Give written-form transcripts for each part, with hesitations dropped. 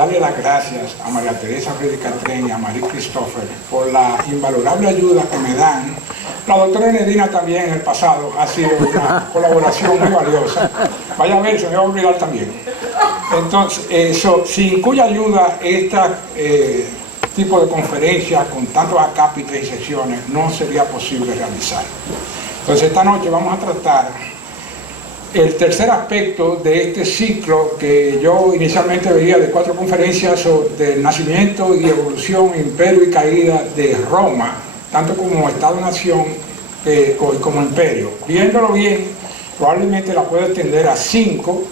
darle las gracias a María Teresa Frederica Tren y a Marie Christopher por la invalorable ayuda que me dan. La doctora Nedina también en el pasado ha sido una colaboración muy valiosa. Vaya a ver, se me va a olvidar también. Entonces, sin cuya ayuda este tipo de conferencias con tantos acápites y secciones no sería posible realizar. Entonces esta noche vamos a tratar el tercer aspecto de este ciclo que yo inicialmente veía de 4 conferencias sobre el nacimiento y evolución, imperio y caída de Roma, tanto como Estado-nación como imperio. Viéndolo bien, probablemente la puedo extender a 5,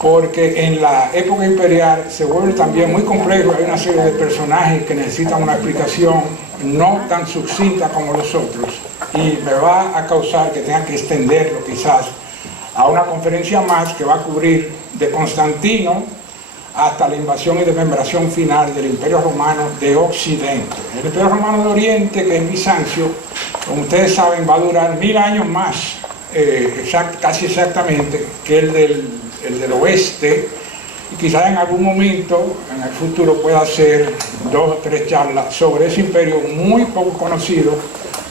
porque en la época imperial se vuelve también muy complejo. Hay una serie de personajes que necesitan una explicación no tan sucinta como los otros, y me va a causar que tenga que extenderlo quizás a una conferencia más que va a cubrir de Constantino hasta la invasión y desmembración final del Imperio Romano de Occidente. El Imperio Romano de Oriente, que es Bizancio, como ustedes saben, va a durar 1000 años más, casi exactamente, que el del oeste, y quizás en algún momento en el futuro pueda hacer 2 o 3 charlas sobre ese imperio muy poco conocido,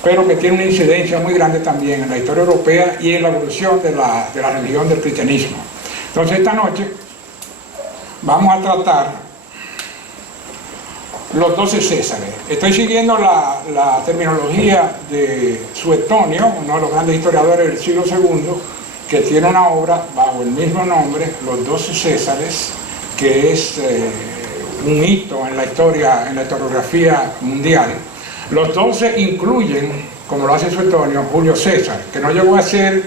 pero que tiene una incidencia muy grande también en la historia europea y en la evolución de la religión del cristianismo. Entonces esta noche vamos a tratar los 12 Césares. Estoy siguiendo la terminología de Suetonio, uno de los grandes historiadores del siglo II, que tiene una obra bajo el mismo nombre, Los 12 Césares, que es un hito en la historia, en la historiografía mundial. Los 12 incluyen, como lo hace Suetonio, Julio César, que no llegó a ser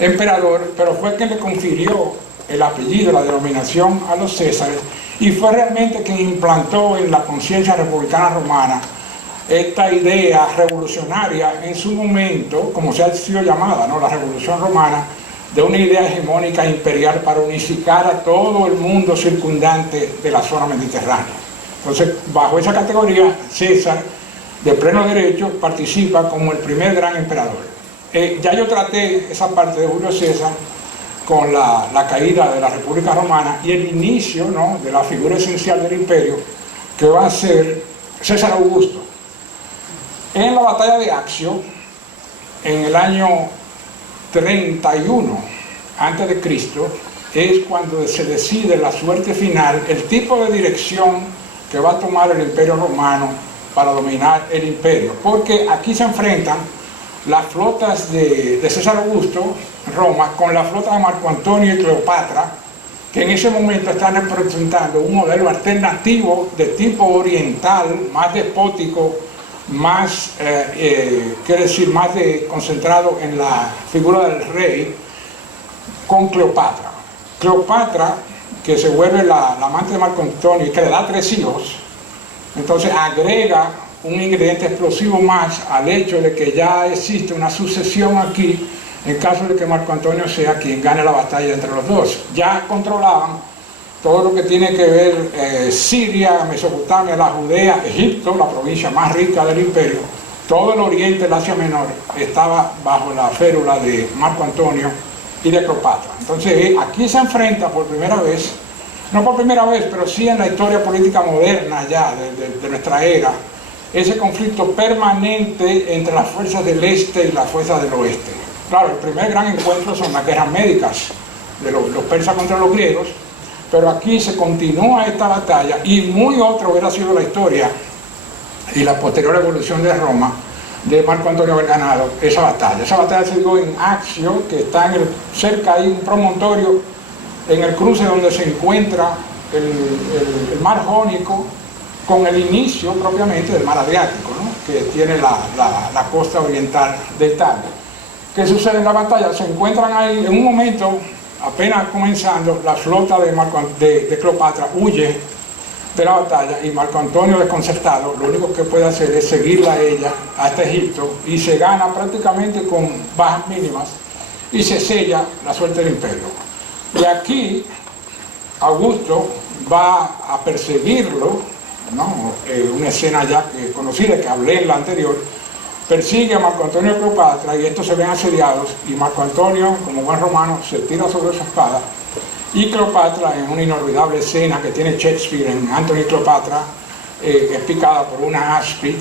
emperador, pero fue quien le confirió el apellido, la denominación a los Césares, y fue realmente quien implantó en la conciencia republicana romana esta idea revolucionaria en su momento, como se ha sido llamada, ¿no?, la Revolución Romana, de una idea hegemónica imperial para unificar a todo el mundo circundante de la zona mediterránea. Entonces, bajo esa categoría, César, de pleno derecho, participa como el primer gran emperador. Ya yo traté esa parte de Julio César con la caída de la República Romana y el inicio, ¿no?, de la figura esencial del imperio, que va a ser César Augusto. En la batalla de Accio, en el año 31 a.C., es cuando se decide la suerte final, el tipo de dirección que va a tomar el Imperio Romano para dominar el imperio, porque aquí se enfrentan las flotas de César Augusto, Roma, con la flota de Marco Antonio y Cleopatra, que en ese momento están representando un modelo alternativo de tipo oriental, más despótico, más, más concentrado en la figura del rey, con Cleopatra. Cleopatra, que se vuelve la amante de Marco Antonio y que le da 3 hijos, entonces agrega un ingrediente explosivo más al hecho de que ya existe una sucesión aquí, en caso de que Marco Antonio sea quien gane la batalla entre los dos. Ya controlaban todo lo que tiene que ver Siria, Mesopotamia, la Judea, Egipto, la provincia más rica del imperio. Todo el oriente, el Asia Menor, estaba bajo la férula de Marco Antonio y de Cleopatra. Entonces aquí se enfrenta por primera vez, no por primera vez, pero sí en la historia política moderna ya de nuestra era, ese conflicto permanente entre las fuerzas del este y las fuerzas del oeste. Claro, el primer gran encuentro son las guerras médicas de los persas contra los griegos, pero aquí se continúa esta batalla y muy otra hubiera sido la historia y la posterior evolución de Roma, de Marco Antonio haber ganado esa batalla. Esa batalla se dio en Accio, que está cerca de un promontorio, en el cruce donde se encuentra el mar Jónico con el inicio propiamente del mar Adriático, ¿no?, que tiene la costa oriental de Italia. ¿Qué sucede en la batalla? Se encuentran ahí, en un momento, apenas comenzando, la flota de Cleopatra huye de la batalla y Marco Antonio, desconcertado, lo único que puede hacer es seguirla a ella hasta Egipto y se gana prácticamente con bajas mínimas y se sella la suerte del imperio. Y aquí Augusto va a perseguirlo, ¿no?, una escena ya conocida que hablé en la anterior. Persigue a Marco Antonio y Cleopatra y estos se ven asediados y Marco Antonio, como buen romano, se tira sobre su espada Y Cleopatra, en una inolvidable escena que tiene Shakespeare en Antonio y Cleopatra, es picada por una áspid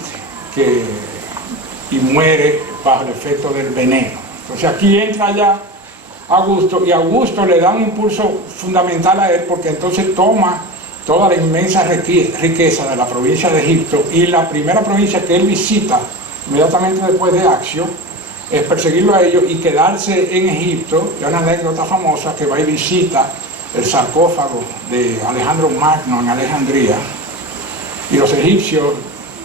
y muere bajo el efecto del veneno. Entonces aquí entra ya Augusto, y Augusto le da un impulso fundamental a él, porque entonces toma toda la inmensa riqueza de la provincia de Egipto, y la primera provincia que él visita inmediatamente después de Accio es perseguirlo a ellos y quedarse en Egipto. Hay una anécdota famosa que va y visita el sarcófago de Alejandro Magno en Alejandría, y los egipcios,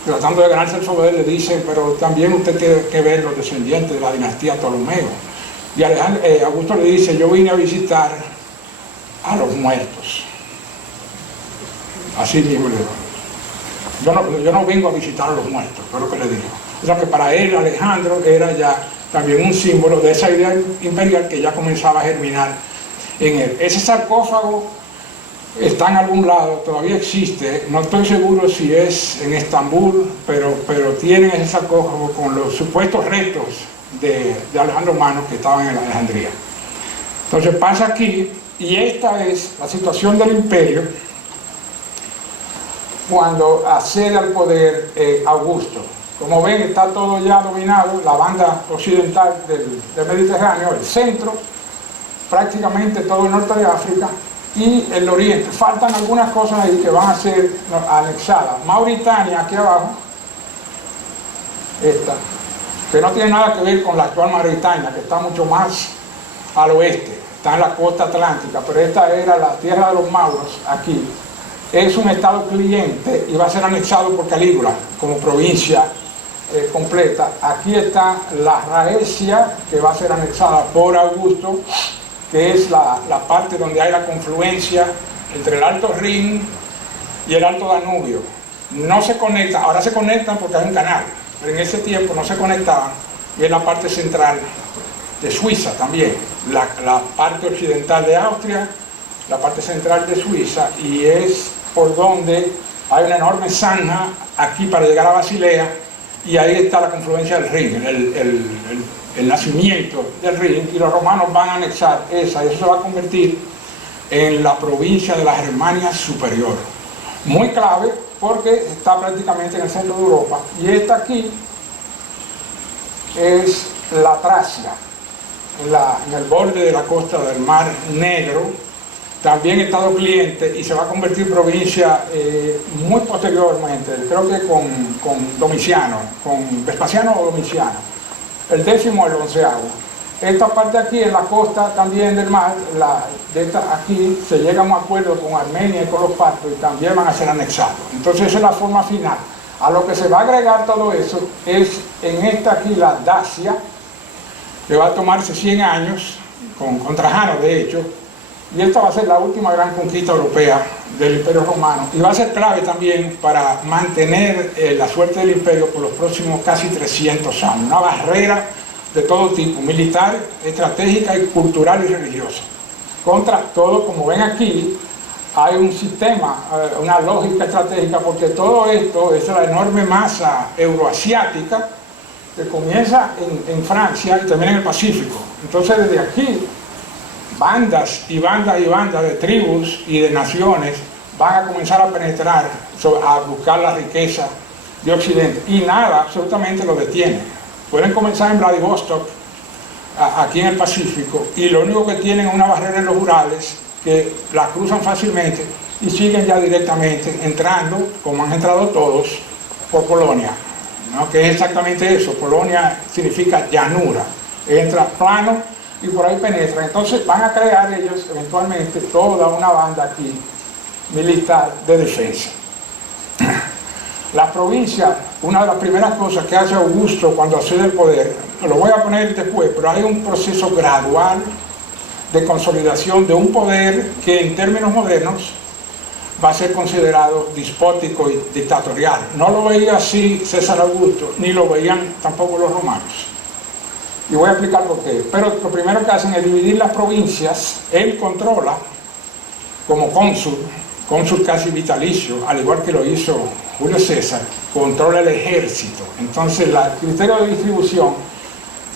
tratando de ganarse el poder, le dicen: pero también usted tiene que ver los descendientes de la dinastía Ptolomeo. Y Augusto le dice: yo vine a visitar a los muertos. Así mismo le digo. Yo no vengo a visitar a los muertos, es lo que le digo. O sea que para él Alejandro era ya también un símbolo de esa idea imperial que ya comenzaba a germinar en él. Ese sarcófago está en algún lado, todavía existe, no estoy seguro si es en Estambul, pero tienen ese sarcófago con los supuestos restos de Alejandro Magno que estaban en Alejandría. Entonces pasa aquí, y esta es la situación del imperio cuando accede al poder Augusto. Como ven, está todo ya dominado, la banda occidental del Mediterráneo, el centro, prácticamente todo el norte de África y el oriente. Faltan algunas cosas ahí que van a ser anexadas. Mauritania, aquí abajo, esta, que no tiene nada que ver con la actual Mauritania, que está mucho más al oeste, está en la costa atlántica, pero esta era la tierra de los mauros, aquí. Es un estado cliente y va a ser anexado por Calígula como provincia completa. Aquí está la Raecia, que va a ser anexada por Augusto, que es la parte donde hay la confluencia entre el Alto Rin y el Alto Danubio. No se conecta, ahora se conectan porque hay un canal, pero en ese tiempo no se conectaban, y es la parte central de Suiza también, la parte occidental de Austria, la parte central de Suiza, y es por donde hay una enorme zanja aquí para llegar a Basilea, y ahí está la confluencia del Rin, el nacimiento del Rin, y los romanos van a anexar esa, y eso se va a convertir en la provincia de la Germania Superior. Muy clave porque está prácticamente en el centro de Europa, y esta aquí es la Tracia, en el borde de la costa del Mar Negro. También estado cliente, y se va a convertir en provincia muy posteriormente, creo que con Domiciano, con Vespasiano o Domiciano, el 10º o el 11º. Esta parte aquí en la costa también del mar, aquí se llega a un acuerdo con Armenia y con los partos, y también van a ser anexados. Entonces esa es la forma final. A lo que se va a agregar todo eso es en esta aquí, la Dacia, que va a tomarse 100 años, con Trajano de hecho, y esta va a ser la última gran conquista europea del Imperio Romano, y va a ser clave también para mantener la suerte del imperio por los próximos casi 300 años. Una barrera de todo tipo, militar, estratégica, y cultural y religiosa. Contra todo, como ven aquí, hay un sistema, una lógica estratégica, porque todo esto es la enorme masa euroasiática que comienza en Francia y termina en el Pacífico. Entonces desde aquí, bandas y bandas y bandas de tribus y de naciones van a comenzar a penetrar, a buscar la riqueza de Occidente, y nada absolutamente lo detiene. Pueden comenzar en Vladivostok, aquí en el Pacífico, y lo único que tienen es una barrera en los Urales, que la cruzan fácilmente y siguen ya directamente entrando, como han entrado todos, por Polonia, ¿no? Que es exactamente eso. Polonia significa llanura, entra plano y por ahí penetra. Entonces van a crear ellos eventualmente toda una banda aquí militar de defensa. La provincia, una de las primeras cosas que hace Augusto cuando accede al poder, lo voy a poner después, pero hay un proceso gradual de consolidación de un poder que en términos modernos va a ser considerado despótico y dictatorial. No lo veía así César Augusto, ni lo veían tampoco los romanos. Y voy a explicar por qué. Pero lo primero que hacen es dividir las provincias. Él controla, como cónsul casi vitalicio, al igual que lo hizo Julio César, controla el ejército. Entonces el criterio de distribución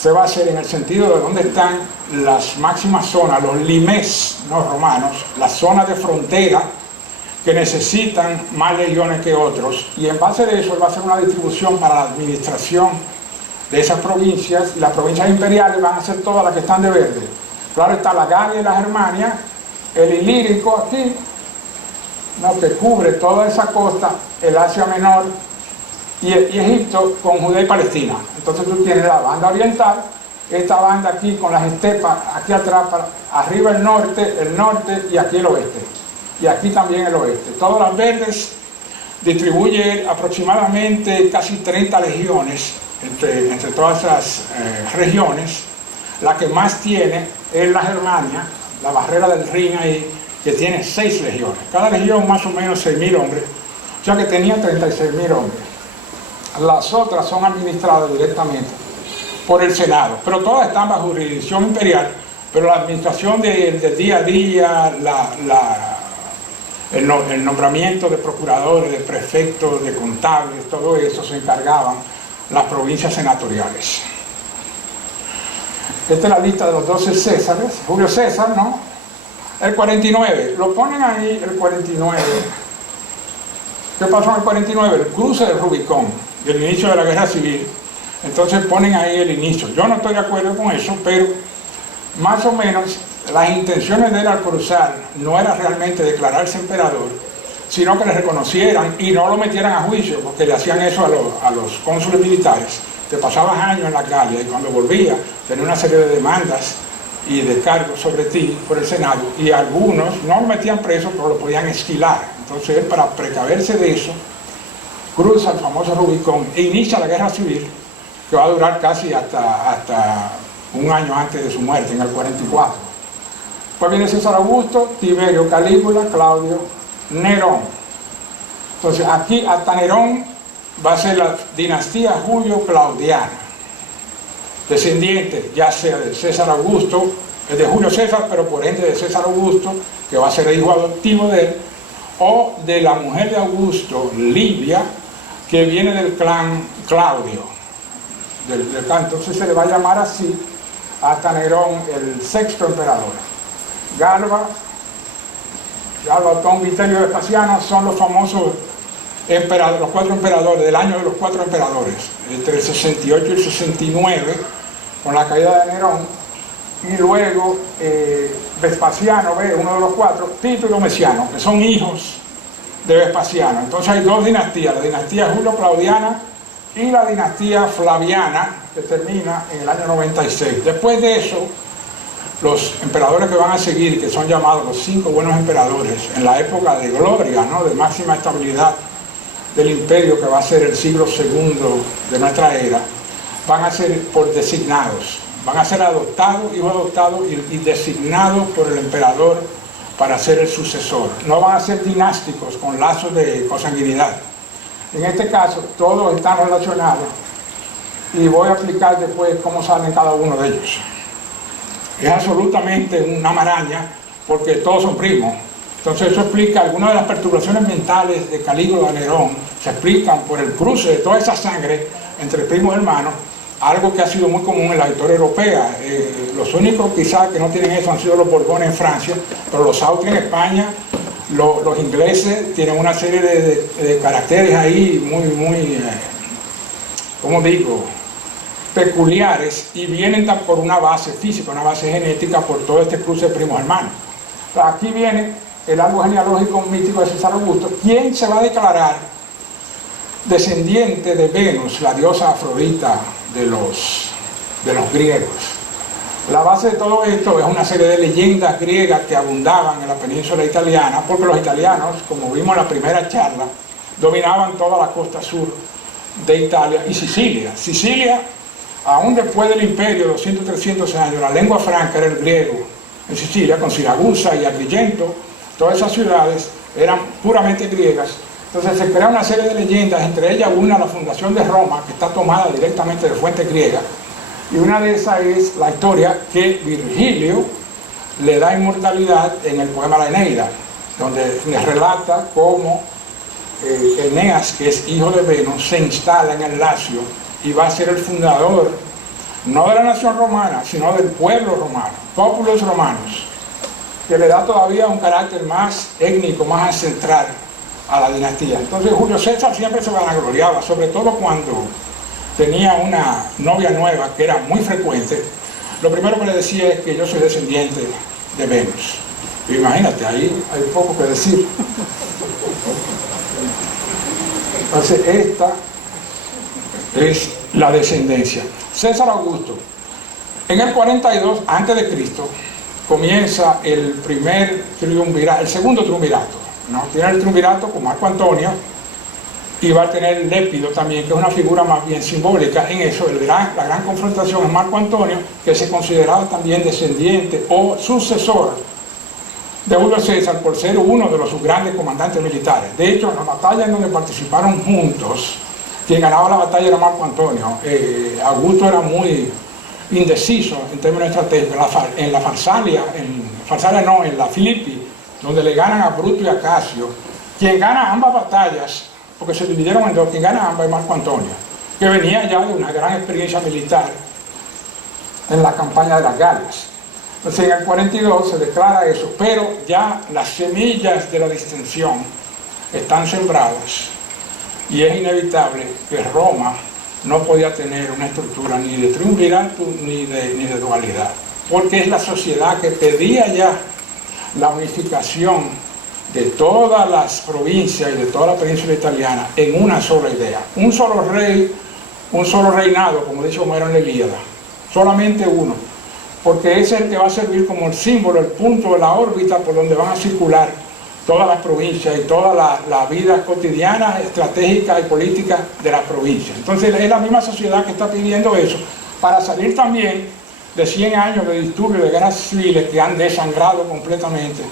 se va a hacer en el sentido de donde están las máximas zonas, los limes no romanos, las zonas de frontera que necesitan más legiones que otros, y en base de eso él va a hacer una distribución para la administración de esas provincias, y las provincias imperiales van a ser todas las que están de verde. Claro está la Galia y la Germania, el Ilírico aquí, ¿no?, que cubre toda esa costa, el Asia Menor y Egipto con Judea y Palestina. Entonces tú tienes la banda oriental, esta banda aquí con las estepas, aquí atrás, arriba el norte y aquí el oeste. Y aquí también el oeste. Todas las verdes distribuye aproximadamente casi 30 legiones entre todas esas regiones. La que más tiene es la Germania, la barrera del Rin ahí, que tiene 6 legiones. Cada legión más o menos 6.000 hombres, o sea que tenía 36.000 hombres. Las otras son administradas directamente por el Senado, pero todas están bajo jurisdicción imperial, pero la administración del día a día, el nombramiento de procuradores, de prefectos, de contables, todo eso se encargaban las provincias senatoriales. Esta es la lista de los 12 Césares. Julio César, ¿no? El 49, lo ponen ahí el 49. ¿Qué pasó en el 49? El cruce del Rubicón y el inicio de la guerra civil. Entonces ponen ahí el inicio. Yo no estoy de acuerdo con eso, pero más o menos las intenciones de él al cruzar no era realmente declararse emperador, sino que le reconocieran y no lo metieran a juicio, porque le hacían eso a los cónsules militares. Te pasabas años en la Galia y cuando volvía tenía una serie de demandas y de cargos sobre ti por el Senado, y algunos no lo metían preso, pero lo podían esquilar. Entonces él, para precaverse de eso, cruza el famoso Rubicón e inicia la guerra civil, que va a durar casi hasta un año antes de su muerte, en el 44. Pues viene César Augusto, Tiberio, Calígula, Claudio, Nerón. Entonces aquí hasta Nerón va a ser la dinastía Julio-Claudiana, descendiente ya sea de César Augusto, de Julio César, pero por ende de César Augusto, que va a ser el hijo adoptivo de él, o de la mujer de Augusto, Livia, que viene del clan Claudio. Entonces se le va a llamar así hasta Nerón, el 6º emperador. Galba, Otón, Vitelio y Vespasiano son los famosos emperadores, los 4 emperadores, del año de los 4 emperadores, entre el 68 y el 69, con la caída de Nerón, y luego Vespasiano, uno de los 4, Tito y Domiciano, que son hijos de Vespasiano. Entonces hay 2 dinastías, la dinastía Julio-Claudiana y la dinastía Flaviana, que termina en el año 96. Después de eso, los emperadores que van a seguir, que son llamados los 5 buenos emperadores, en la época de gloria, ¿no?, de máxima estabilidad del imperio, que va a ser el siglo II de nuestra era, van a ser por designados, van a ser adoptados, hijos adoptados y designados por el emperador para ser el sucesor. No van a ser dinásticos con lazos de consanguinidad. En este caso, todos están relacionados y voy a explicar después cómo salen cada uno de ellos. Es absolutamente una maraña porque todos son primos. Entonces eso explica algunas de las perturbaciones mentales de Calígula y Nerón, se explican por el cruce de toda esa sangre entre primos hermanos, algo que ha sido muy común en la historia europea. Los únicos quizás que no tienen eso han sido los Borbones en Francia, pero los Austria en España, los ingleses tienen una serie de caracteres ahí muy ¿cómo digo?, peculiares, y vienen por una base física, una base genética, por todo este cruce de primos hermanos. Aquí viene el árbol genealógico mítico de César Augusto, quien se va a declarar descendiente de Venus, la diosa Afrodita de los griegos. La base de todo esto es una serie de leyendas griegas que abundaban en la península italiana, porque los italianos, como vimos en la primera charla, dominaban toda la costa sur de Italia y Sicilia. Sicilia, aún después del imperio, 200, 300 años, la lengua franca era el griego. En Sicilia, con Siragusa y Agrigento, todas esas ciudades eran puramente griegas. Entonces se crea una serie de leyendas, entre ellas una, la fundación de Roma, que está tomada directamente de fuentes griegas, y una de esas es la historia que Virgilio le da inmortalidad en el poema La Eneida, donde le relata cómo Eneas, que es hijo de Venus, se instala en el Lacio y va a ser el fundador no de la nación romana, sino del pueblo romano, populus romanos, que le da todavía un carácter más étnico, más ancestral a la dinastía. Entonces Julio César siempre se vanagloriaba, sobre todo cuando tenía una novia nueva, que era muy frecuente. Lo primero que le decía es que yo soy descendiente de Venus. Y imagínate, ahí hay poco que decir. Entonces esta es la descendencia. César Augusto. En el 42 a.C. comienza el primer triunvirato, el segundo triunvirato, ¿no? Tiene el triunvirato con Marco Antonio y va a tener Lépido también, que es una figura más bien simbólica en eso. La gran confrontación es Marco Antonio, que se consideraba también descendiente o sucesor de Julio César por ser uno de sus grandes comandantes militares. De hecho, en la batalla en donde participaron juntos, quien ganaba la batalla era Marco Antonio. Augusto era muy indeciso en términos estratégicos. En la Filipi, donde le ganan a Bruto y a Casio, quien gana ambas batallas, porque se dividieron en dos, quien gana ambas es Marco Antonio, que venía ya de una gran experiencia militar en la campaña de las Galias. Entonces en el 42 se declara eso, pero ya las semillas de la distensión están sembradas y es inevitable que Roma no podía tener una estructura ni de triunvirato ni de dualidad, porque es la sociedad que pedía ya la unificación de todas las provincias y de toda la península italiana en una sola idea. Un solo rey, un solo reinado, como dice Homero en la Ilíada, solamente uno, porque ese es el que va a servir como el símbolo, el punto de la órbita por donde van a circular todas las provincias y toda la vida cotidiana, estratégica y política de las provincias. Entonces es la misma sociedad que está pidiendo eso, para salir también de 100 años de disturbios, de guerras civiles que han desangrado completamente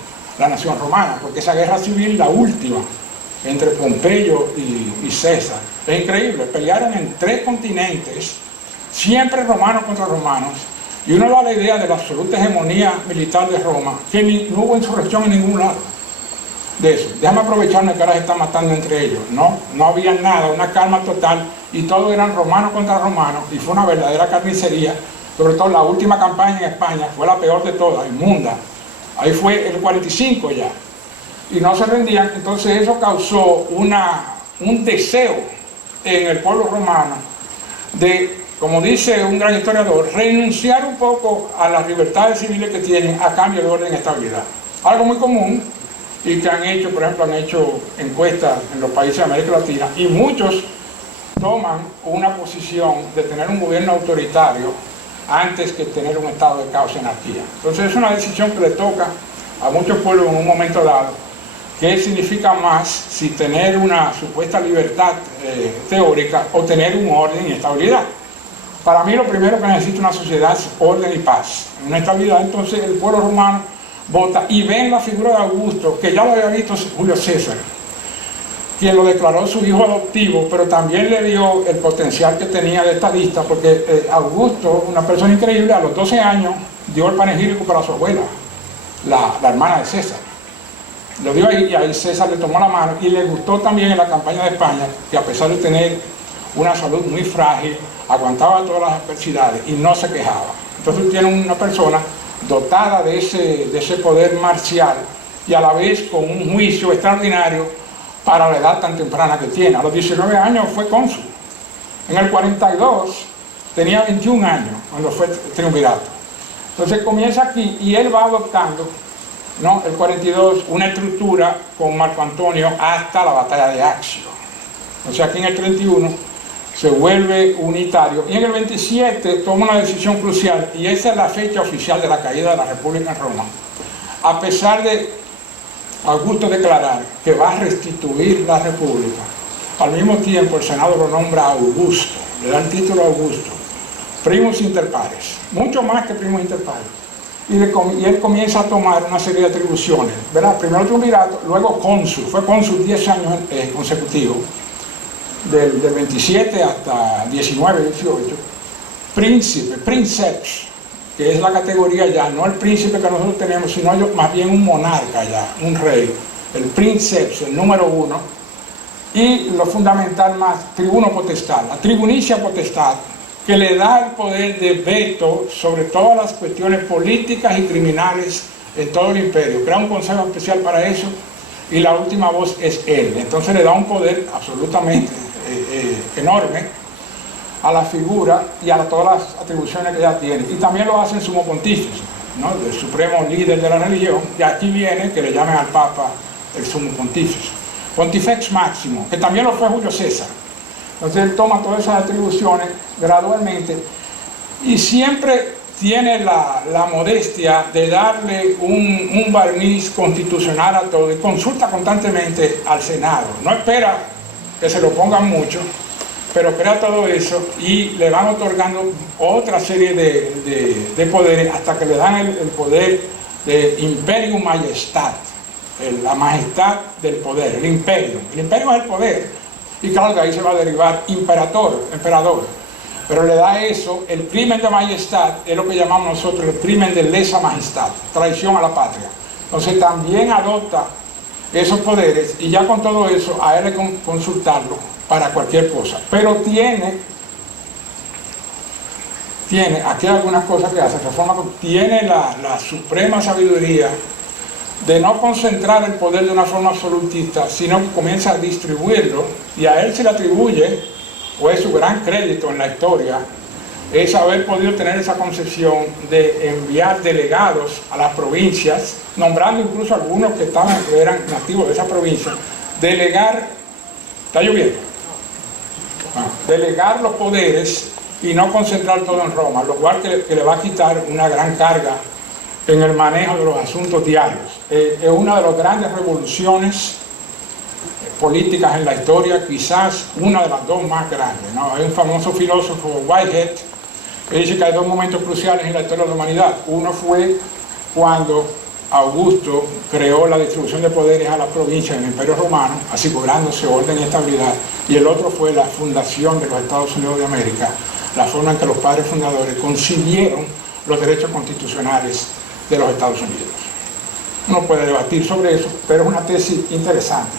la nación romana, porque esa guerra civil, la última, entre Pompeyo y César, es increíble. Pelearon en 3 continentes, siempre romanos contra romanos, y uno da la idea de la absoluta hegemonía militar de Roma, que no hubo insurrección en ningún lado de eso. Déjame aprovecharme que ahora se están matando entre ellos. No había nada, una calma total, y todos eran romanos contra romanos, y fue una verdadera carnicería. Sobre todo la última campaña en España fue la peor de todas, inmunda. Ahí fue el 45 ya, y no se rendían. Entonces eso causó un deseo en el pueblo romano de, como dice un gran historiador, renunciar un poco a las libertades civiles que tienen a cambio de orden y estabilidad. Algo muy común, y que han hecho, por ejemplo, han hecho encuestas en los países de América Latina, y muchos toman una posición de tener un gobierno autoritario antes que tener un estado de caos y anarquía. Entonces es una decisión que le toca a muchos pueblos en un momento dado. ¿Qué significa más si tener una supuesta libertad teórica o tener un orden y estabilidad? Para mí lo primero que necesita una sociedad es orden y paz. Una estabilidad. Entonces el pueblo romano vota y ven la figura de Augusto, que ya lo había visto Julio César, quien lo declaró su hijo adoptivo, pero también le dio el potencial que tenía de estadista, porque Augusto, una persona increíble, a los 12 años dio el panegírico para su abuela, la hermana de César. Lo dio ahí, y ahí César le tomó la mano, y le gustó también en la campaña de España, que a pesar de tener una salud muy frágil, aguantaba todas las adversidades y no se quejaba. Entonces tiene una persona dotada de ese poder marcial, y a la vez con un juicio extraordinario para la edad tan temprana que tiene. A los 19 años fue cónsul. En el 42 tenía 21 años cuando fue triunvirato. Entonces comienza aquí, y él va adoptando, ¿no?, el 42, una estructura con Marco Antonio hasta la batalla de Accio. O sea, aquí en el 31 se vuelve unitario, y en el 27 toma una decisión crucial, y esa es la fecha oficial de la caída de la República en Roma. A pesar de Augusto declarar que va a restituir la República, al mismo tiempo el Senado lo nombra Augusto, le da el título Augusto, primus inter pares, mucho más que primus inter pares. Y él comienza a tomar una serie de atribuciones, ¿verdad? Primero triunvirato, luego cónsul, fue cónsul 10 años consecutivos, del 27 hasta 19, 18, príncipe, princeps, que es la categoría ya, no el príncipe que nosotros tenemos, sino más bien un monarca ya, un rey, el princeps, el número 1, y lo fundamental más, tribuno potestad, la tribunicia potestad, que le da el poder de veto sobre todas las cuestiones políticas y criminales en todo el imperio. Crea un consejo especial para eso y la última voz es él. Entonces le da un poder absolutamente enorme a la figura y a todas las atribuciones que ella tiene. Y también lo hace el sumo pontífice, ¿no? El supremo líder de la religión, y aquí viene que le llamen al Papa el sumo pontífice. Pontifex máximo, que también lo fue Julio César. Entonces él toma todas esas atribuciones gradualmente y siempre tiene la modestia de darle un barniz constitucional a todo y consulta constantemente al Senado. No espera que se lo pongan mucho, pero crea todo eso y le van otorgando otra serie de poderes hasta que le dan el poder de imperium majestat, la majestad del poder, el imperio. El imperio es el poder. Y claro que ahí se va a derivar emperador. Pero le da eso, el crimen de majestad es lo que llamamos nosotros el crimen de lesa majestad, traición a la patria. Entonces también adopta esos poderes y ya con todo eso a él hay que consultarlo para cualquier cosa. Pero tiene, aquí hay algunas cosas que hace, tiene la suprema sabiduría de no concentrar el poder de una forma absolutista, sino que comienza a distribuirlo, y a él se le atribuye, o es su gran crédito en la historia, es haber podido tener esa concepción de enviar delegados a las provincias, nombrando incluso algunos que eran nativos de esa provincia, delegar, ¿está lloviendo? Delegar los poderes y no concentrar todo en Roma, lo cual que le va a quitar una gran carga en el manejo de los asuntos diarios. Es una de las grandes revoluciones políticas en la historia, quizás una de las dos más grandes, ¿no? Hay un famoso filósofo, Whitehead, que dice que hay dos momentos cruciales en la historia de la humanidad. Uno fue cuando Augusto creó la distribución de poderes a las provincias en el Imperio Romano, asegurándose orden y estabilidad, y el otro fue la fundación de los Estados Unidos de América, la forma en que los padres fundadores concibieron los derechos constitucionales de los Estados Unidos. Uno puede debatir sobre eso, pero es una tesis interesante.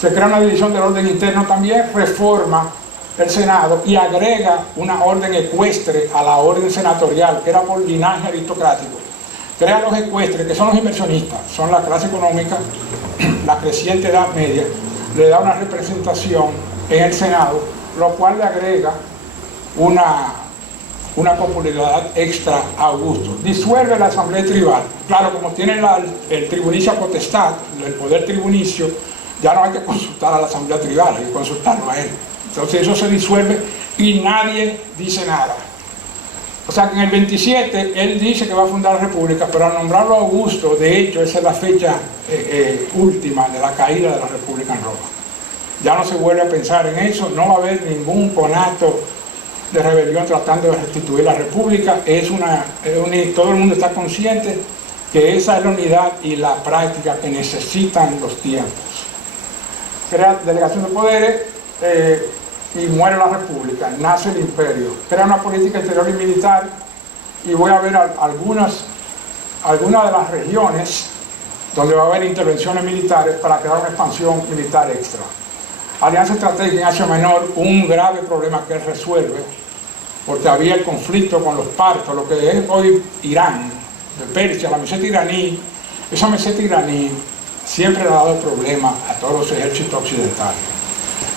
Se crea una división del orden interno también, reforma el Senado y agrega una orden ecuestre a la orden senatorial, que era por linaje aristocrático. Crea los ecuestres, que son los inversionistas, son la clase económica, la creciente edad media, le da una representación en el Senado, lo cual le agrega una popularidad extra a Augusto. Disuelve la asamblea tribal. Claro, como tienen el tribunicia potestad, el poder tribunicio, ya no hay que consultar a la asamblea tribal, hay que consultarlo a él. Entonces eso se disuelve y nadie dice nada. O sea que en el 27 él dice que va a fundar la república, pero al nombrarlo Augusto, de hecho esa es la fecha última de la caída de la república en Roma. Ya no se vuelve a pensar en eso, no va a haber ningún conato de rebelión tratando de restituir la república. Todo el mundo está consciente que esa es la unidad y la práctica que necesitan los tiempos. Crea delegación de poderes y muere la república, nace el imperio, crea una política exterior y militar, y voy a ver algunas de las regiones donde va a haber intervenciones militares para crear una expansión militar extra. Alianza estratégica en Asia Menor, un grave problema que él resuelve, porque había el conflicto con los partos, lo que es hoy Irán, de Persia, la meseta iraní. Esa meseta iraní siempre le ha dado problema a todos los ejércitos occidentales.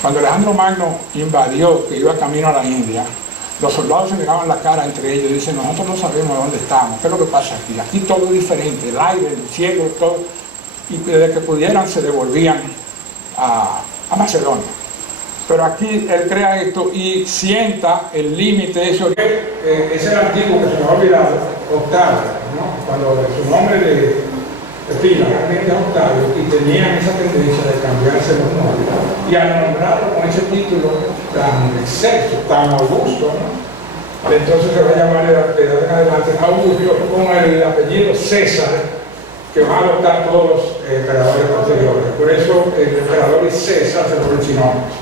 Cuando Alejandro Magno invadió, que iba camino a la India, los soldados se miraban la cara entre ellos y dicen: nosotros no sabemos dónde estamos, ¿qué es lo que pasa aquí? Aquí todo es diferente, el aire, el cielo, todo. Y desde que pudieran se devolvían a Macedonia. Pero aquí él crea esto y sienta el límite. Eso es el antiguo que se me ha olvidado, Octavio, ¿no? Cuando su nombre de pila realmente es Octavio, y tenían esa tendencia de cambiarse los nombres. Y al nombrarlo con ese título tan exceso, tan augusto, ¿no? Entonces se va a llamar de ahora en adelante Augusto, con el apellido César, que van a adoptar todos los emperadores posteriores. Por eso el emperador es César, se lo sinónimos.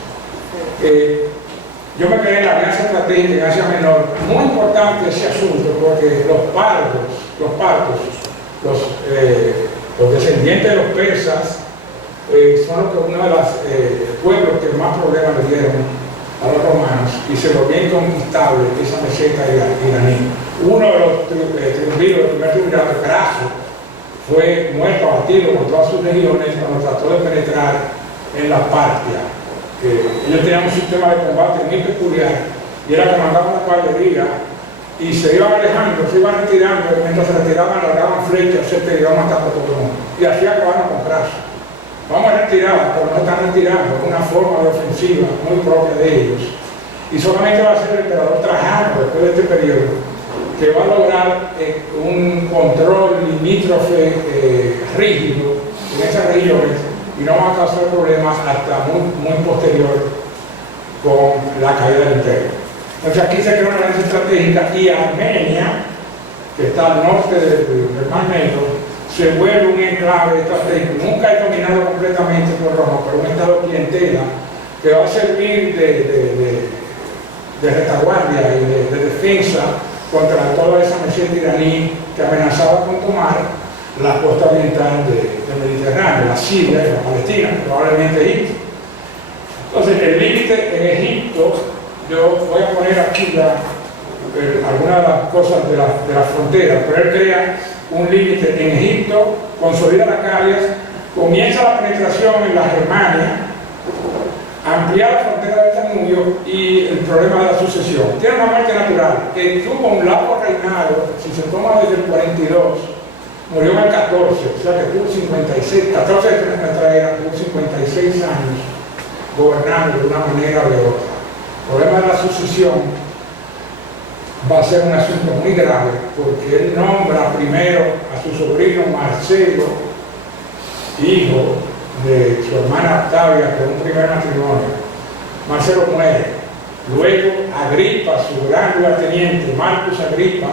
Yo me quedé en la Alianza Estratégica en Asia Menor. Muy importante ese asunto, porque los descendientes de los persas son uno de los pueblos que más problemas le dieron a los romanos. romanos y se volvió inconquistable esa meseta iraní. Uno de los triunviros del primer triunvirato, Craso, fue muerto, abatido con todas sus legiones cuando trató de penetrar en la Partia. Ellos tenían un sistema de combate muy peculiar y era que mandaban la caballería y se iban alejando, se iban retirando, y mientras se retiraban largaban flechas, etc. y iban matando a todo el mundo. Y así acabaron con Craso. Vamos a retirar, pero no están retirando, una forma de ofensiva muy propia de ellos. Y solamente va a ser el emperador Trajano, después de este periodo, que va a lograr un control limítrofe rígido en esas regiones y no va a causar problemas hasta muy posterior con la caída del imperio. Entonces aquí se crea una alianza estratégica y Armenia, que está al norte del Mar Negro, se vuelve un enclave estratégico. Nunca es dominado completamente por Roma, pero un estado clientela que va a servir de retaguardia y de defensa contra toda esa meseta iraní que amenazaba con tomar la costa oriental del Mediterráneo, la Siria y la Palestina, probablemente Egipto. Entonces, el límite en Egipto, yo voy a poner aquí algunas de las cosas de la frontera, pero él crea un límite en Egipto, consolida las Carias, comienza la penetración en la Germania, amplía la frontera del Danubio y el problema de la sucesión. Tiene una muerte natural, que tuvo un largo reinado, si se toma desde el 42, murió en el 14, o sea que tuvo 56, 14 de nuestra era, tuvo 56 años gobernando de una manera o de otra. El problema de la sucesión va a ser un asunto muy grave, porque él nombra primero a su sobrino Marcelo, hijo de su hermana Octavia, con un primer matrimonio. Marcelo muere. Luego Agripa, su gran lugarteniente, Marcus Agripa,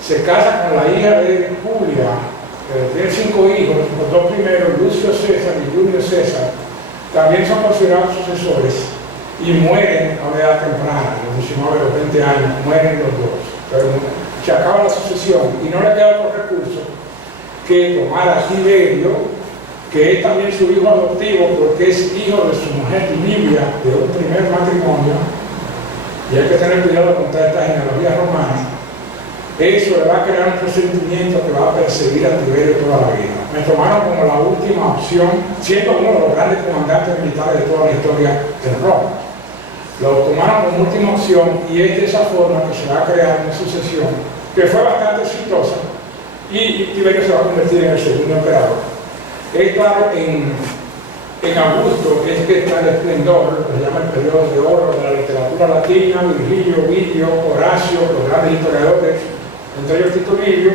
se casa con la hija de Julia, tiene 5 hijos, los 2 primeros, Lucio César y Julio César, también son considerados sucesores y mueren a una edad temprana, a los 19 o 20 años, mueren los dos. Pero se acaba la sucesión y no le queda otro recurso que tomar a Tiberio, que es también su hijo adoptivo porque es hijo de su mujer Livia, de un primer matrimonio, y hay que tener cuidado con toda esta genealogía romana. Eso le va a crear un presentimiento que va a perseguir a Tiberio toda la vida. Me tomaron como la última opción, siendo uno de los grandes comandantes militares de toda la historia de Roma. Lo tomaron como última opción y es de esa forma que se va a crear una sucesión que fue bastante exitosa y Tiberio se va a convertir en el segundo emperador. Es claro, en Augusto es que está el esplendor, lo que se llama el periodo de oro de la literatura latina, Virgilio, Ovidio, Horacio, los grandes historiadores, entre ellos Tito Livio,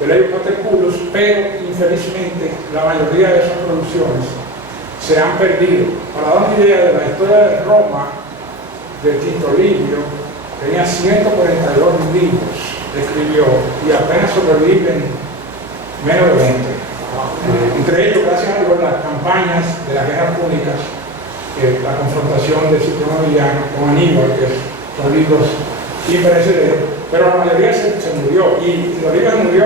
Velleius Paterculus, pero infelizmente la mayoría de esas producciones se han perdido. Para dar una idea de la historia de Roma, de Tito Livio, tenía 142 libros, escribió, y apenas sobreviven menos de 20. Entre ellos, gracias a Dios, las campañas de las guerras púnicas, la confrontación de Cipriano Villano con Aníbal, que son libros imperecederos, pero la mayoría se murió, y Tito Livio se murió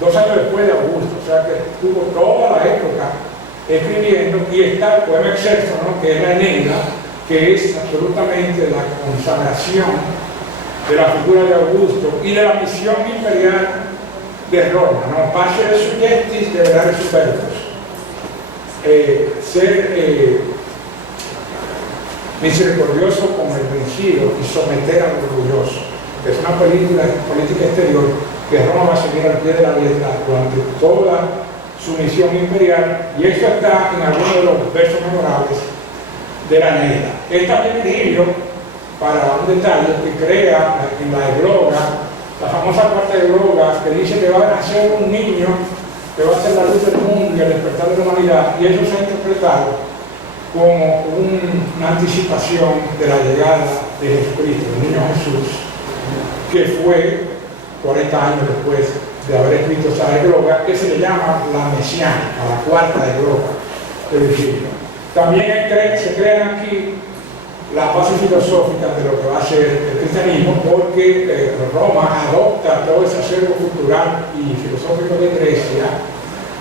2 años después de Augusto, o sea que tuvo toda la época escribiendo, y está el poema Excelso, ¿no?, que es la Eneida, que es absolutamente la consagración de la figura de Augusto y de la misión imperial de Roma, ¿no? Pace de subjectis, deberá de superbos. Ser misericordioso con el vencido y someter al orgulloso. Es una política exterior que Roma va a seguir al pie de la letra durante toda su misión imperial, y esto está en algunos de los versos memorables de la Eneida. Es también Virgilio, para un detalle, que crea en la Egloga, la famosa cuarta Egloga, que dice que va a nacer un niño que va a ser la luz del mundo y el despertar de la humanidad, y eso se ha interpretado como una anticipación de la llegada de Jesucristo, el niño Jesús, que fue 40 años después de haber escrito esa Egloga, que se le llama la Mesiánica, la cuarta Egloga de Virgilio. También se crean aquí las bases filosóficas de lo que va a ser el cristianismo, porque Roma adopta todo ese acervo cultural y filosófico de Grecia,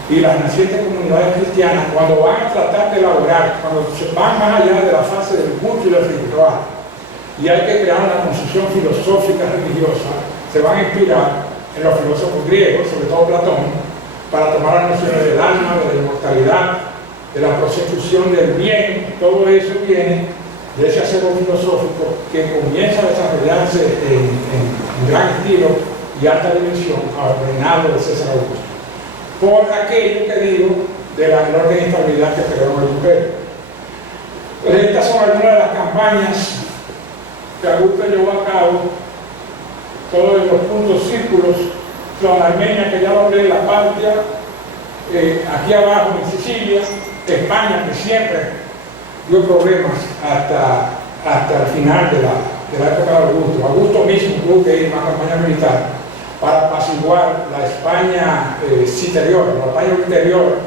y las nacientes comunidades cristianas, cuando van a tratar de elaborar, cuando se van más allá de la fase del culto y del ritual, y hay que crear una concepción filosófica religiosa. Se van a inspirar en los filósofos griegos, sobre todo Platón, para tomar las nociones del alma, de la inmortalidad, de la prosecución del bien. Todo eso viene de ese acervo filosófico que comienza a desarrollarse en gran estilo y alta dimensión al reinado de César Augusto, por aquello que digo de la enorme inestabilidad que creó el imperio. Entonces, estas son algunas de las campañas que Augusto llevó a cabo. Todos los puntos círculos son Armenia, que ya lo hablé, la Partia, aquí abajo en Sicilia, España, que siempre dio problemas hasta el final de la época de Augusto. Augusto mismo tuvo que ir a una campaña militar para apaciguar la España citerior, la España ulterior,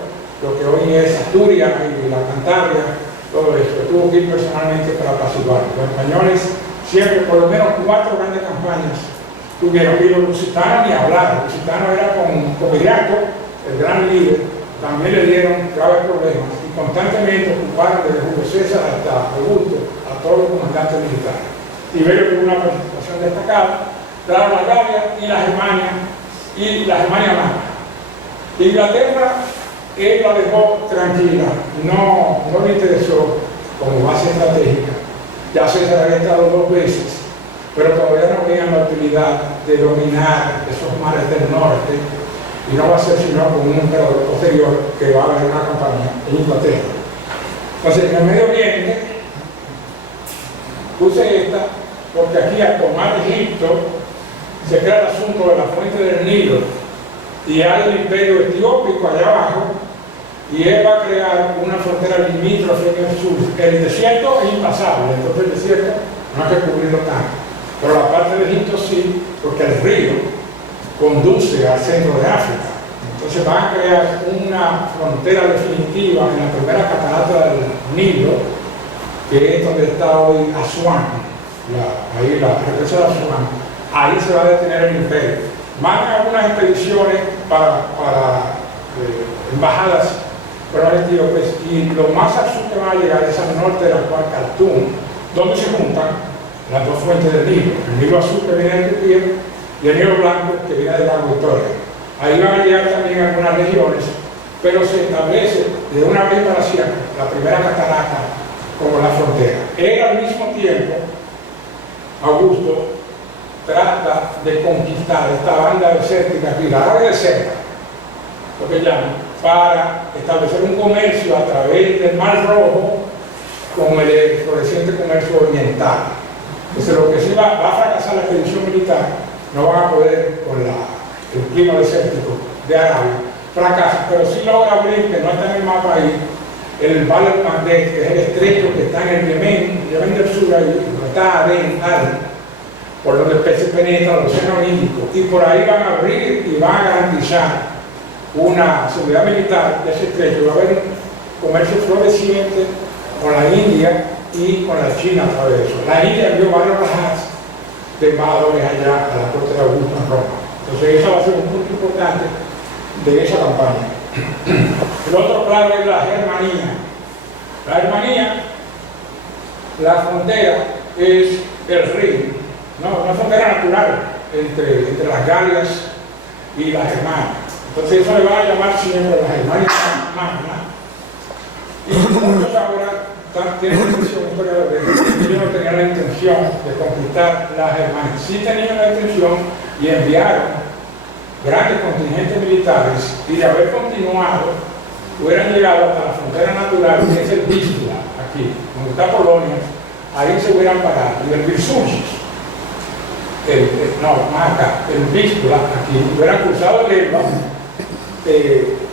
lo que hoy es Asturias y la Cantabria, todo esto. Tuvo que ir personalmente para apaciguar. Los españoles siempre, por lo menos 4 grandes campañas tuvieron, y los lusitanos ni hablar. Los lusitanos era con Viriato, el gran líder, también le dieron graves problemas y constantemente ocuparon desde Julio César hasta Augusto a todos los comandantes militares. Tiberio tuvo una participación destacada, la Galia y la Germania Magna. Inglaterra, él la dejó tranquila, no le interesó como base estratégica. Ya César había estado 2 veces, pero todavía no veían la utilidad de dominar esos mares del norte, y no va a ser sino con un emperador posterior que va a haber una campaña en Inglaterra. Entonces, en el Medio Oriente, puse esta porque aquí al tomar Egipto se crea el asunto de la fuente del Nilo y hay el imperio etiópico allá abajo, y él va a crear una frontera limítrofe en el sur. El desierto es impasable, entonces el desierto no hay que cubrirlo tanto, pero la parte de Egipto sí, porque el río conduce al centro de África. Entonces van a crear una frontera definitiva en la primera catarata del Nilo, que es donde está hoy Asuán, ahí la represa de Asuán. Ahí se va a detener el imperio. Mandan algunas expediciones para embajadas con los etíopes, y lo más al sur que van a llegar es al norte del actual Khartoum, donde se juntan las 2 fuentes del Nilo, el Nilo azul que viene de Etiopía y el Nilo blanco que viene de la Victoria. Ahí van a llegar también algunas regiones, pero se establece de una vez para siempre la primera catarata como la frontera. Él al mismo tiempo, Augusto, trata de conquistar esta banda desértica aquí, la área desierta, lo que llaman, para establecer un comercio a través del Mar Rojo con el floreciente comercio oriental. Entonces, lo que sí va a fracasar la expedición militar, no van a poder con el clima desértico de Arabia, fracasa, pero sí logra abrir, que no está en el mapa ahí, el Bab el-Mandeb, que es el estrecho que está en el Yemen del sur, ahí, donde está Adén, por donde el pez penetra el océano Índico, y por ahí van a abrir y van a garantizar una seguridad militar de ese estrecho. Va a haber un comercio floreciente con la India y con la China a través de eso. La India envió varios rajas de embajadores allá a la corte de Augusto en Roma. Entonces, eso va a ser un punto importante de esa campaña. El otro claro es la Germanía. La Germanía, la frontera es el Rin, ¿no? Una frontera natural entre las Galias y la Germania. Entonces, eso le van a llamar siempre la Germania Magna. Y muchos ahora tienen la intención, ellos no tenían la intención de conquistar la Germania. Sí tenían la intención y enviaron grandes contingentes militares, y de haber continuado, hubieran llegado hasta la frontera natural, que es el Vístula, aquí, donde está Polonia, ahí se hubieran parado, y el Virsunchis, más acá, el Vístula, aquí, hubieran cruzado el Elba,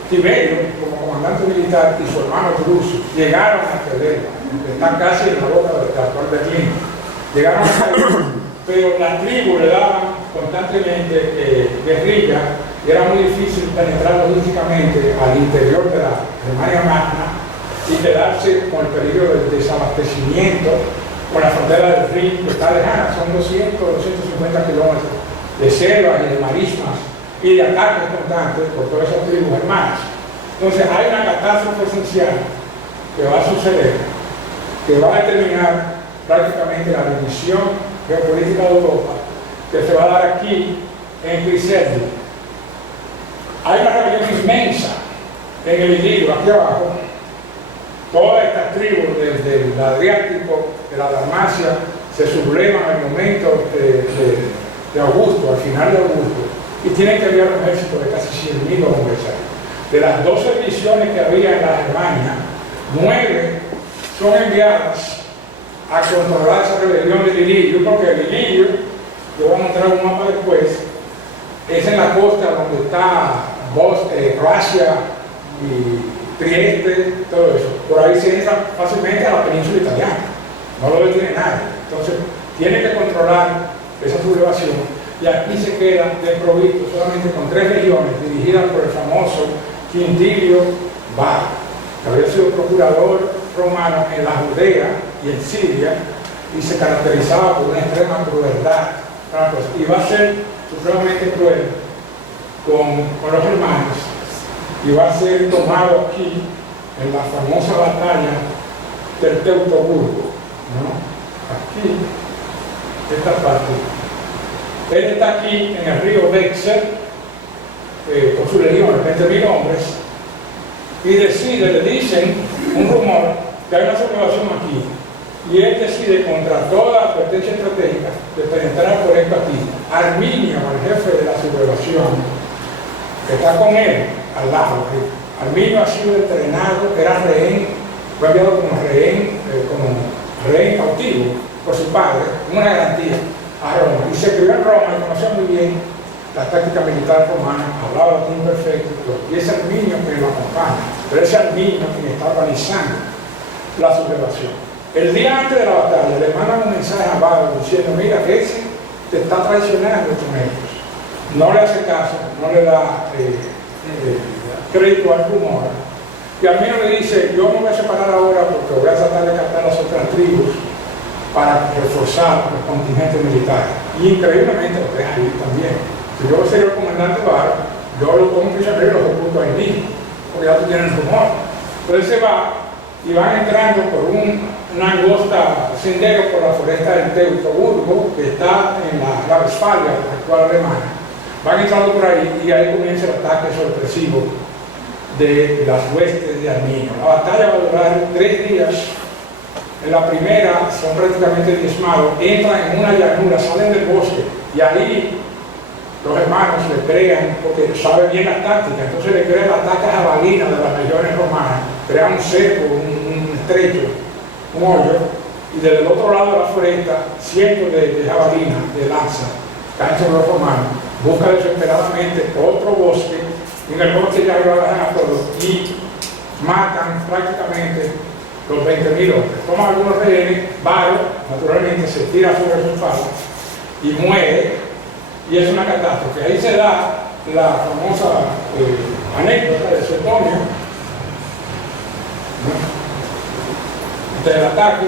Tiberio, como comandante militar, y su hermano Drusus, llegaron hasta el Elba, que está casi en la boca del actual Berlín, llegaron hasta el Elba, pero las tribus le daban constantemente guerrilla, y era muy difícil penetrar logísticamente al interior de la Germania Magna y quedarse con el peligro del desabastecimiento con la frontera del Rin, que está lejana, son 200, 250 kilómetros de selvas y de marismas y de ataques constantes por todas esas tribus hermanas. Entonces hay una catástrofe esencial que va a suceder, que va a determinar prácticamente la división geopolítica de Europa que se va a dar aquí en Crisendi. Hay una rebelión inmensa en el Ilírio, aquí abajo. Todas estas tribus, desde el Adriático, de la Dalmacia, se sublevan al momento de Augusto, al final de Augusto, y tienen que enviar un ejército de casi 100.000 hombres ahí. De las 12 divisiones que había en la Germania, 9 son enviadas a controlar esa rebelión del Ilírio, porque el Ilírio, yo voy a mostrar un mapa después, es en la costa donde está Croacia y Trieste, todo eso. Por ahí se entra fácilmente a la península italiana, no lo detiene nadie. Entonces, tiene que controlar esa sublevación y aquí se queda desprovisto solamente con 3 regiones dirigidas por el famoso Quintilio Varro, que había sido procurador romano en la Judea y en Siria y se caracterizaba por una extrema crueldad. Y va a ser supremamente cruel con los hermanos y va a ser tomado aquí en la famosa batalla del Teutoburgo, ¿no? Aquí, esta parte. Él está aquí en el río Vexer con su legión, 20.000 hombres, y decide, le dicen un rumor que hay una sublevación aquí, y él decide contra toda advertencia estratégica de penetrar por esto aquí. Arminio, el jefe de la sublevación, que está con él al lado. Arminio ha sido entrenado, era rehén, fue enviado como rehén cautivo por su padre, una garantía a Roma. Y se crió en Roma y conocía muy bien la táctica militar romana, hablaba latín perfecto, y es Arminio quien lo acompaña, pero es Arminio quien está organizando la sublevación. El día antes de la batalla le mandan un mensaje a Varro diciendo: mira, ese te está traicionando con ellos. No le hace caso, no le da crédito al rumor. Y Arminio le dice: yo me voy a separar ahora porque voy a tratar de captar las otras tribus para reforzar los contingentes militares. Y increíblemente lo deja ir también. Si yo soy el comandante Varro, yo lo pongo prisionero y lo ejecuto ahí mismo, porque ya tú tienes el rumor. Entonces se va y van entrando por una angosta sendero por la foresta del Teutoburgo, que está en la Westfalia, la actual alemana. Van entrando por ahí y ahí comienza el ataque sorpresivo de las huestes de Arminio. La batalla va a durar 3 días. En la primera son prácticamente diezmados, entran en una llanura, salen del bosque y ahí los hermanos le crean, porque saben bien la táctica, entonces le crean la ataque jabalina de las legiones romanas, crean un cerco, un estrecho, un hoyo, y desde el otro lado de la foresta, cientos de jabalinas, de lanza, caen sobre los romanos, buscan desesperadamente otro bosque, y en el bosque ya lo bajan a todos, y matan prácticamente los 20.000 hombres. Toman algunos rehenes, Varro, naturalmente, se tira sobre su espalda y muere, y es una catástrofe. Ahí se da la famosa anécdota de Suetonio, ¿no? Del ataque.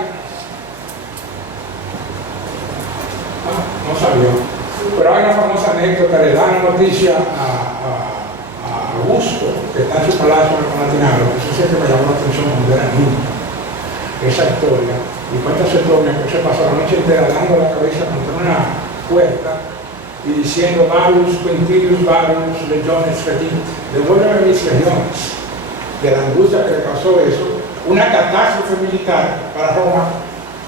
No salió. Pero hay una famosa anécdota, le dan la noticia a Augusto, que está en su palacio en el Palatinado. Eso siempre me llamó la atención cuando era niño, esa historia. Y cuenta Suetonio que se pasó la noche entera dando la cabeza contra una puerta y diciendo: Varus, Quintilius, Varus, legiones fedit, devuélveme mis legiones. De la angustia que le causó eso, una catástrofe militar para Roma,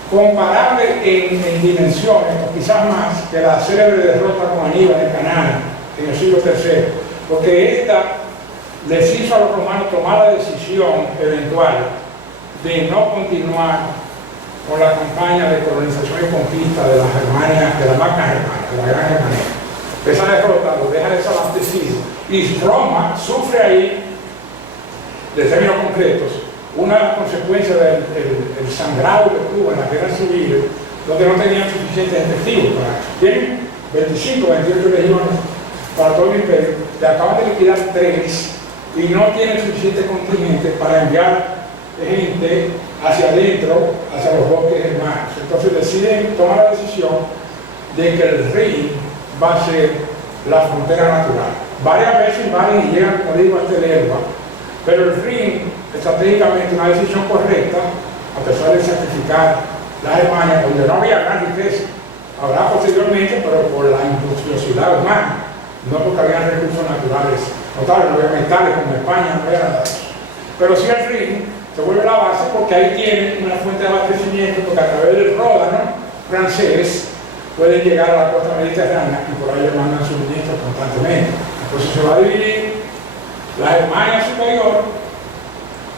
comparable en dimensiones, o quizás más, que la célebre derrota con Aníbal en Canaán en el siglo III, porque esta les hizo a los romanos tomar la decisión eventual de no continuar con la campaña de colonización y conquista de la Germania, de la Magna Germania, de la Gran Germania. Esa derrota lo deja desabastecido y Roma sufre ahí, de términos concretos, una de las consecuencias del sangrado que tuvo en las guerras civiles, donde no tenían suficientes efectivos para. Tienen 25, 28 legiones para todo el imperio, le acaban de liquidar 3 y no tienen suficiente contingente para enviar gente hacia adentro, hacia los bosques hermanos. Entonces deciden tomar la decisión de que el Rin va a ser la frontera natural. Varias veces van y llegan, como digo, hasta el Elba, pero el Rin, estratégicamente, una decisión correcta, a pesar de sacrificar la Germania, donde no había gran riqueza. Habrá posteriormente, pero por la industriosidad humana, no porque había recursos naturales notables, no había metales como en España, no había nada de eso. Pero sí el Rin se vuelve la base porque ahí tiene una fuente de abastecimiento, porque a través del Ródano francés pueden llegar a la costa mediterránea y por ahí le mandan suministros constantemente. Entonces se va a dividir la Germania superior,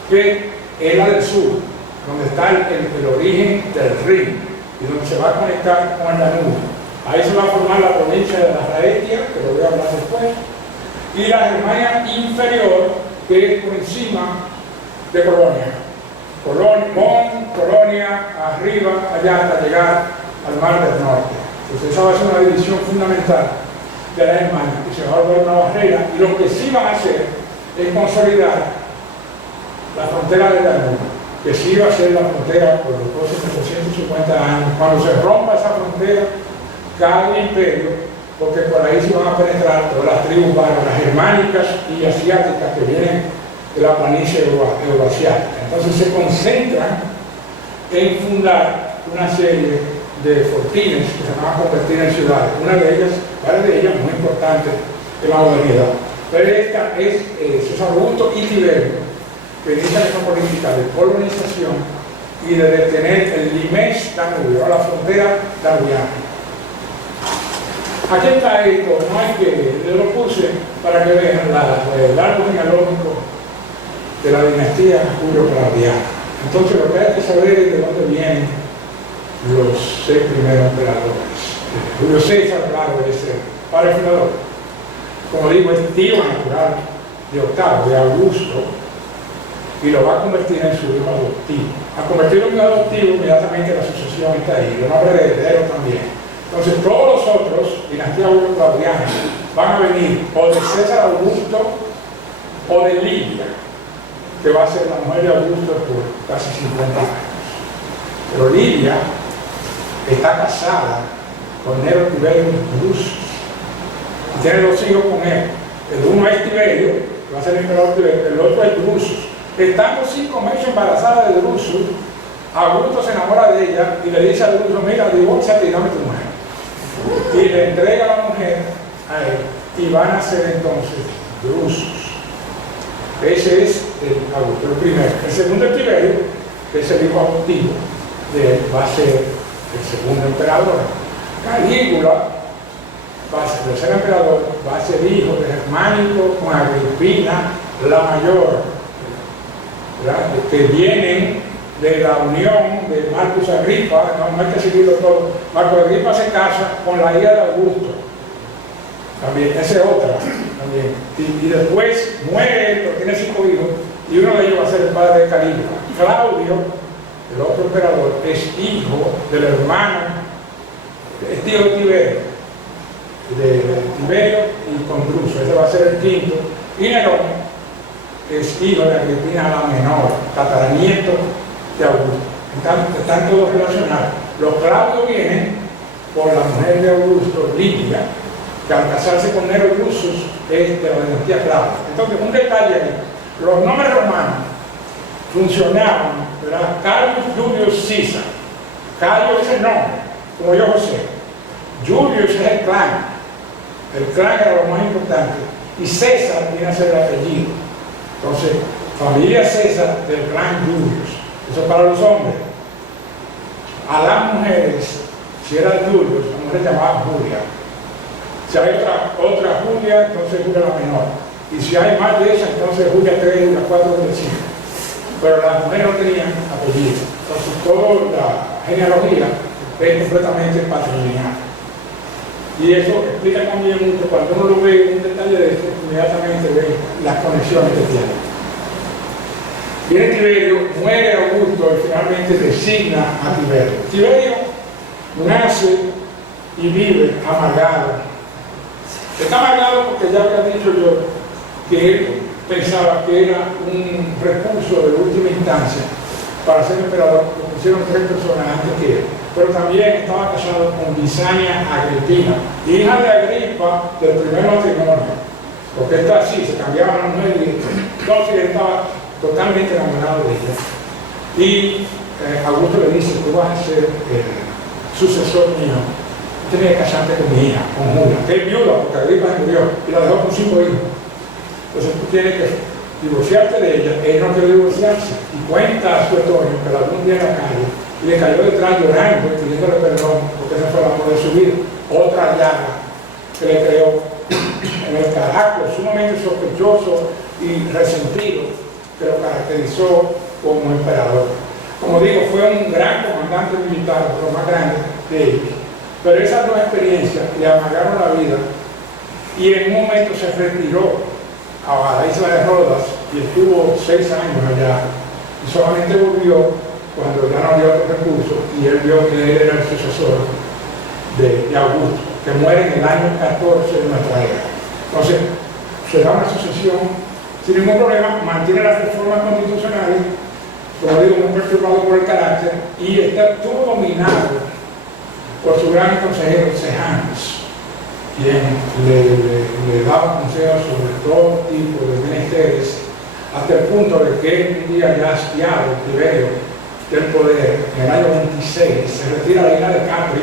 que es la del sur, donde está el origen del Rin y donde se va a conectar con el Danubio. Ahí se va a formar la provincia de la Raetia, que lo voy a hablar después, y la Germania inferior, que es por encima de Colonia. Colonia, arriba, allá hasta llegar al Mar del Norte. Entonces esa va a ser una división fundamental de la Germania, y se va a volver una barrera, y lo que sí van a hacer es consolidar la frontera del Danubio, que sí va a ser la frontera por los próximos 250 años. Cuando se rompa esa frontera, cae el imperio, porque por ahí se van a penetrar todas las tribus bárbaras germánicas y asiáticas que vienen de la planicie euroasiática. Entonces se concentran en fundar una serie de fortines que se van a convertir en ciudades. Una de ellas, varias de ellas muy importantes en la modernidad. Pero esta es César Augusto y Tiberio, que inician esa política de colonización y de detener el limes Danubio, la frontera danubiana. Aquí está esto, no hay que, yo lo puse para que vean el árbol genealógico de la dinastía Julio-Claudiana. Entonces lo que hay que saber es de dónde vienen los 6 primeros emperadores. Julio César, claro, es el padre fundador. Como digo, es tío natural de Octavio, de Augusto, y lo va a convertir en su hijo adoptivo. A convertirlo en hijo adoptivo, inmediatamente la sucesión está ahí, el nombre de heredero también. Entonces todos los otros, dinastía Julio-Claudiana, van a venir o de César Augusto o de Livia, que va a ser la mujer de Augusto por casi 50 años. Pero Livia está casada con Nero Tiberio Drusus y tiene 2 hijos con él. El uno es Tiberio, que va a ser el emperador Tiberio, el otro es Drusus. Estando 5 meses embarazada de Drusus, Augusto se enamora de ella y le dice a Drusus: mira, divórciate y dame tu mujer. Y le entrega la mujer a él y van a ser entonces Drusus. Ese es el Augusto, el primero. El segundo es Tiberio, que es el hijo adoptivo de él, va a ser el segundo emperador. Calígula va a ser el tercer emperador, va a ser hijo de Germánico con Agripina la mayor, ¿verdad? Que vienen de la unión de Marcus Agripa. No hay que seguirlo todo. Marcus Agripa se casa con la hija de Augusto, también, esa es otra también. Y después muere él, porque tiene 5 hijos, y uno de ellos va a ser el padre de Calígula. Claudio, el otro emperador, es hijo del hermano, es tío de Tiberio, y con Druso. Ese va a ser el quinto. Y Nerón es hijo de Agripina la menor, tataranieto de Augusto. Están todos relacionados. Los Claudios vienen por la mujer de Augusto, Livia, que al casarse con Nero Drusus es de la dinastía Claudia. Entonces, un detalle ahí: los nombres romanos funcionaban, ¿verdad? Caius Julius Caesar. Caio es el nombre, como yo José. Julius es el clan. El clan era lo más importante. Y César viene a ser el apellido. Entonces, familia César del clan Julius. Eso es para los hombres. A las mujeres, si era Julius, la mujer llamaba Julia. Si hay otra Julia, entonces Julia la menor. Y si hay más de esa, entonces Julia 3, Julia 4, Julia 5. Pero las mujeres no tenían apellido. Entonces toda la genealogía es completamente patrilineal. Y eso explica también mucho, cuando uno lo ve un detalle de esto, inmediatamente ve las conexiones que tiene. Viene Tiberio, muere Augusto y finalmente designa a Tiberio. Tiberio nace y vive amargado. Está amargado porque ya había dicho yo que él pensaba que era un recurso de última instancia para ser emperador. Lo pusieron 3 personas antes que él. Pero también estaba casado con Bisania Agripina, hija de Agripa del primer matrimonio. Porque está así, se cambiaban las mujeres y entonces él estaba totalmente enamorado de ella. Y Augusto le dice, tú vas a ser el sucesor mío, tú tienes que casarte con mi hija, con Julia, que es viuda, porque Agripa se murió y la dejó con 5 hijos. Entonces tú tienes que divorciarte de ella. Él no quiere divorciarse y cuenta a su Antonio que la vio un día en la calle y le cayó detrás llorando, pidiéndole perdón porque ese fue el amor de su vida. Otra llaga que le creó en el carácter sumamente sospechoso y resentido que lo caracterizó como emperador. Como digo, fue un gran comandante militar, lo más grande de ellos. Pero esas dos experiencias le amargaron la vida y en un momento se retiró a la isla de Rodas y estuvo 6 años allá y solamente volvió cuando ya no había otros recursos y él vio que él era el sucesor de Augusto, que muere en el año 14 de nuestra era. Entonces, se da una sucesión sin ningún problema, mantiene las reformas constitucionales, como digo, muy perturbado por el carácter, y estuvo dominado por su gran consejero Sejanus, quien le daba consejos sobre todo tipo de menesteres, hasta el punto de que un día ya hastiado Tiberio del poder, en el año 26, se retira a la isla de Capri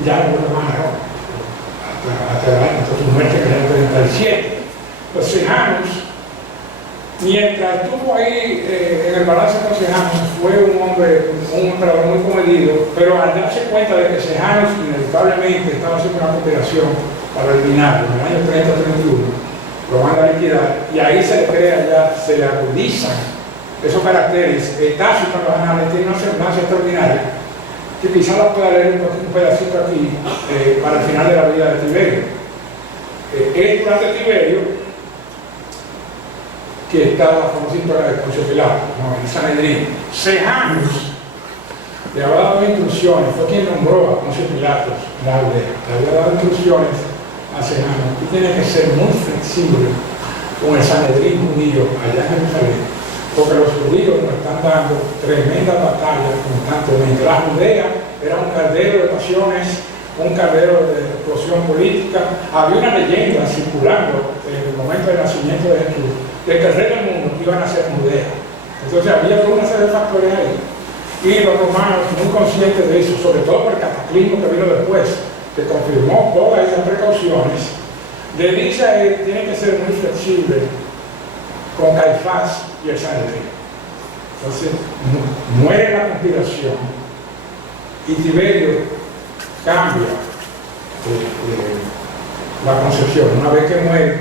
y ya no vuelve más a Roma, hasta el año, hasta su muerte en el año 37. Pues Sejanus, mientras estuvo ahí en el balance con Sejanus, fue un emperador muy comedido, pero al darse cuenta de que Sejanus inevitablemente estaba haciendo una cooperación para eliminarlo en el año 30-31, lo manda a liquidar, y ahí se le crea ya, se le agudizan esos caracteres. Tácito en los anales tiene una semblanza extraordinaria, que quizás la pueda leer un pedacito aquí para el final de la vida de Tiberio. Es durante Tiberio que está la famosa historia de Poncio Pilato, ¿no? El Sanedrín. Sejanus le había dado instrucciones, fue quien nombró a Poncio Pilato en la aldea, le había dado instrucciones a Sejanus, que tiene que ser muy flexible con el Sanedrín judío allá en Jerusalén, porque los judíos nos están dando tremendas batallas constantemente. La Judea era un caldero de pasiones, un caldero de explosión política. Había una leyenda circulando en el momento del nacimiento de Jesús, de que el rey del mundo iba a nacer en Judea. Entonces había toda una serie de factores ahí. Y los romanos, muy conscientes de eso, sobre todo por el cataclismo que vino después, que confirmó todas esas precauciones, le dice a él, tiene que ser muy flexible con Caifás y el Sanedrín. Entonces, muere la conspiración y Tiberio cambia la concepción. Una vez que muere,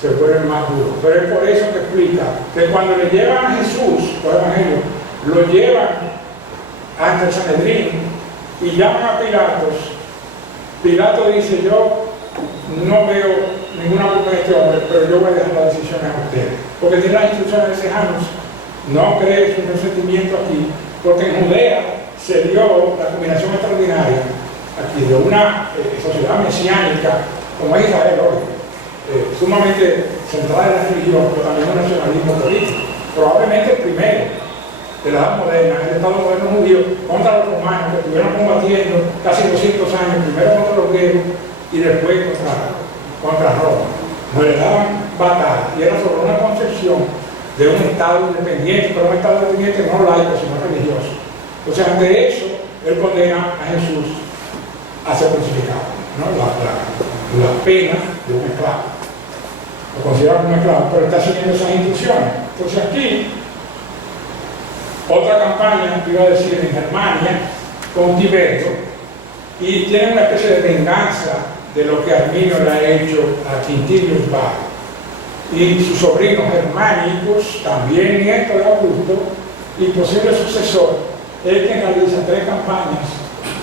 se vuelve más duro. Pero es por eso que explica que cuando le llevan a Jesús, por el Evangelio, lo llevan ante el Sanedrín y llaman a Pilatos. Pilato dice, yo no veo ninguna culpa de este hombre, pero yo voy a dejar las decisiones a ustedes. Porque tiene las instrucciones de Sejanus, no cree su resentimiento aquí, porque en Judea se dio la combinación extraordinaria aquí de una sociedad mesiánica, como es Israel hoy, sumamente centrada en la religión, pero también un nacionalismo político. Probablemente el primero de la edad moderna, el Estado moderno judío, contra los romanos que estuvieron combatiendo casi 200 años, primero contra los griegos y después contra Roma. No le daban batalla y era sobre una concepción de un Estado independiente, pero un Estado independiente no laico, sino religioso. Entonces, ante eso, él condena a Jesús a ser crucificado, ¿no? La pena de un esclavo. Lo considera como un esclavo, pero está siguiendo esas instrucciones. Entonces, aquí, otra campaña, que iba a decir, en Germania, con Tiberio, y tiene una especie de venganza de lo que Arminio le ha hecho a Quintilius Varro. Y sus sobrinos germánicos, también nieto de Augusto, y posible sucesor, él que realiza 3 campañas,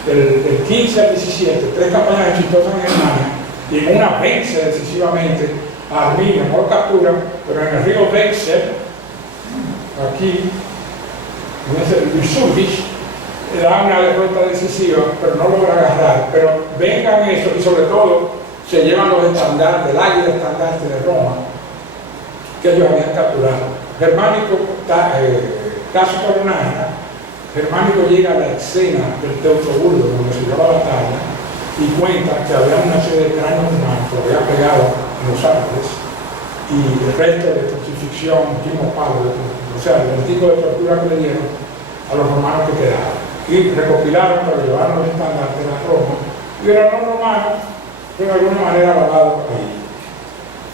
del 15 al 17, 3 campañas exitosas en Germania, y en una vence decisivamente a Arminio, no lo captura, pero en el río Wechsel, aquí, en el Sulbich, le da una derrota decisiva, pero no logra agarrar. Pero vengan eso, y sobre todo se llevan los estandartes, el águila estandarte de Roma, que ellos habían capturado. Germánico, caso Coronana, Germánico llega a la escena del Teutoburgo, donde se dio la batalla, y cuenta que había una serie de cráneos humanos que había pegado en los árboles, y el resto de crucifixión, quimo palo, o sea, el tipo de tortura que le dieron a los romanos que quedaban. Y recopilaron para llevar los estandartes a Roma. Y eran los romanos, de alguna manera lavado ahí.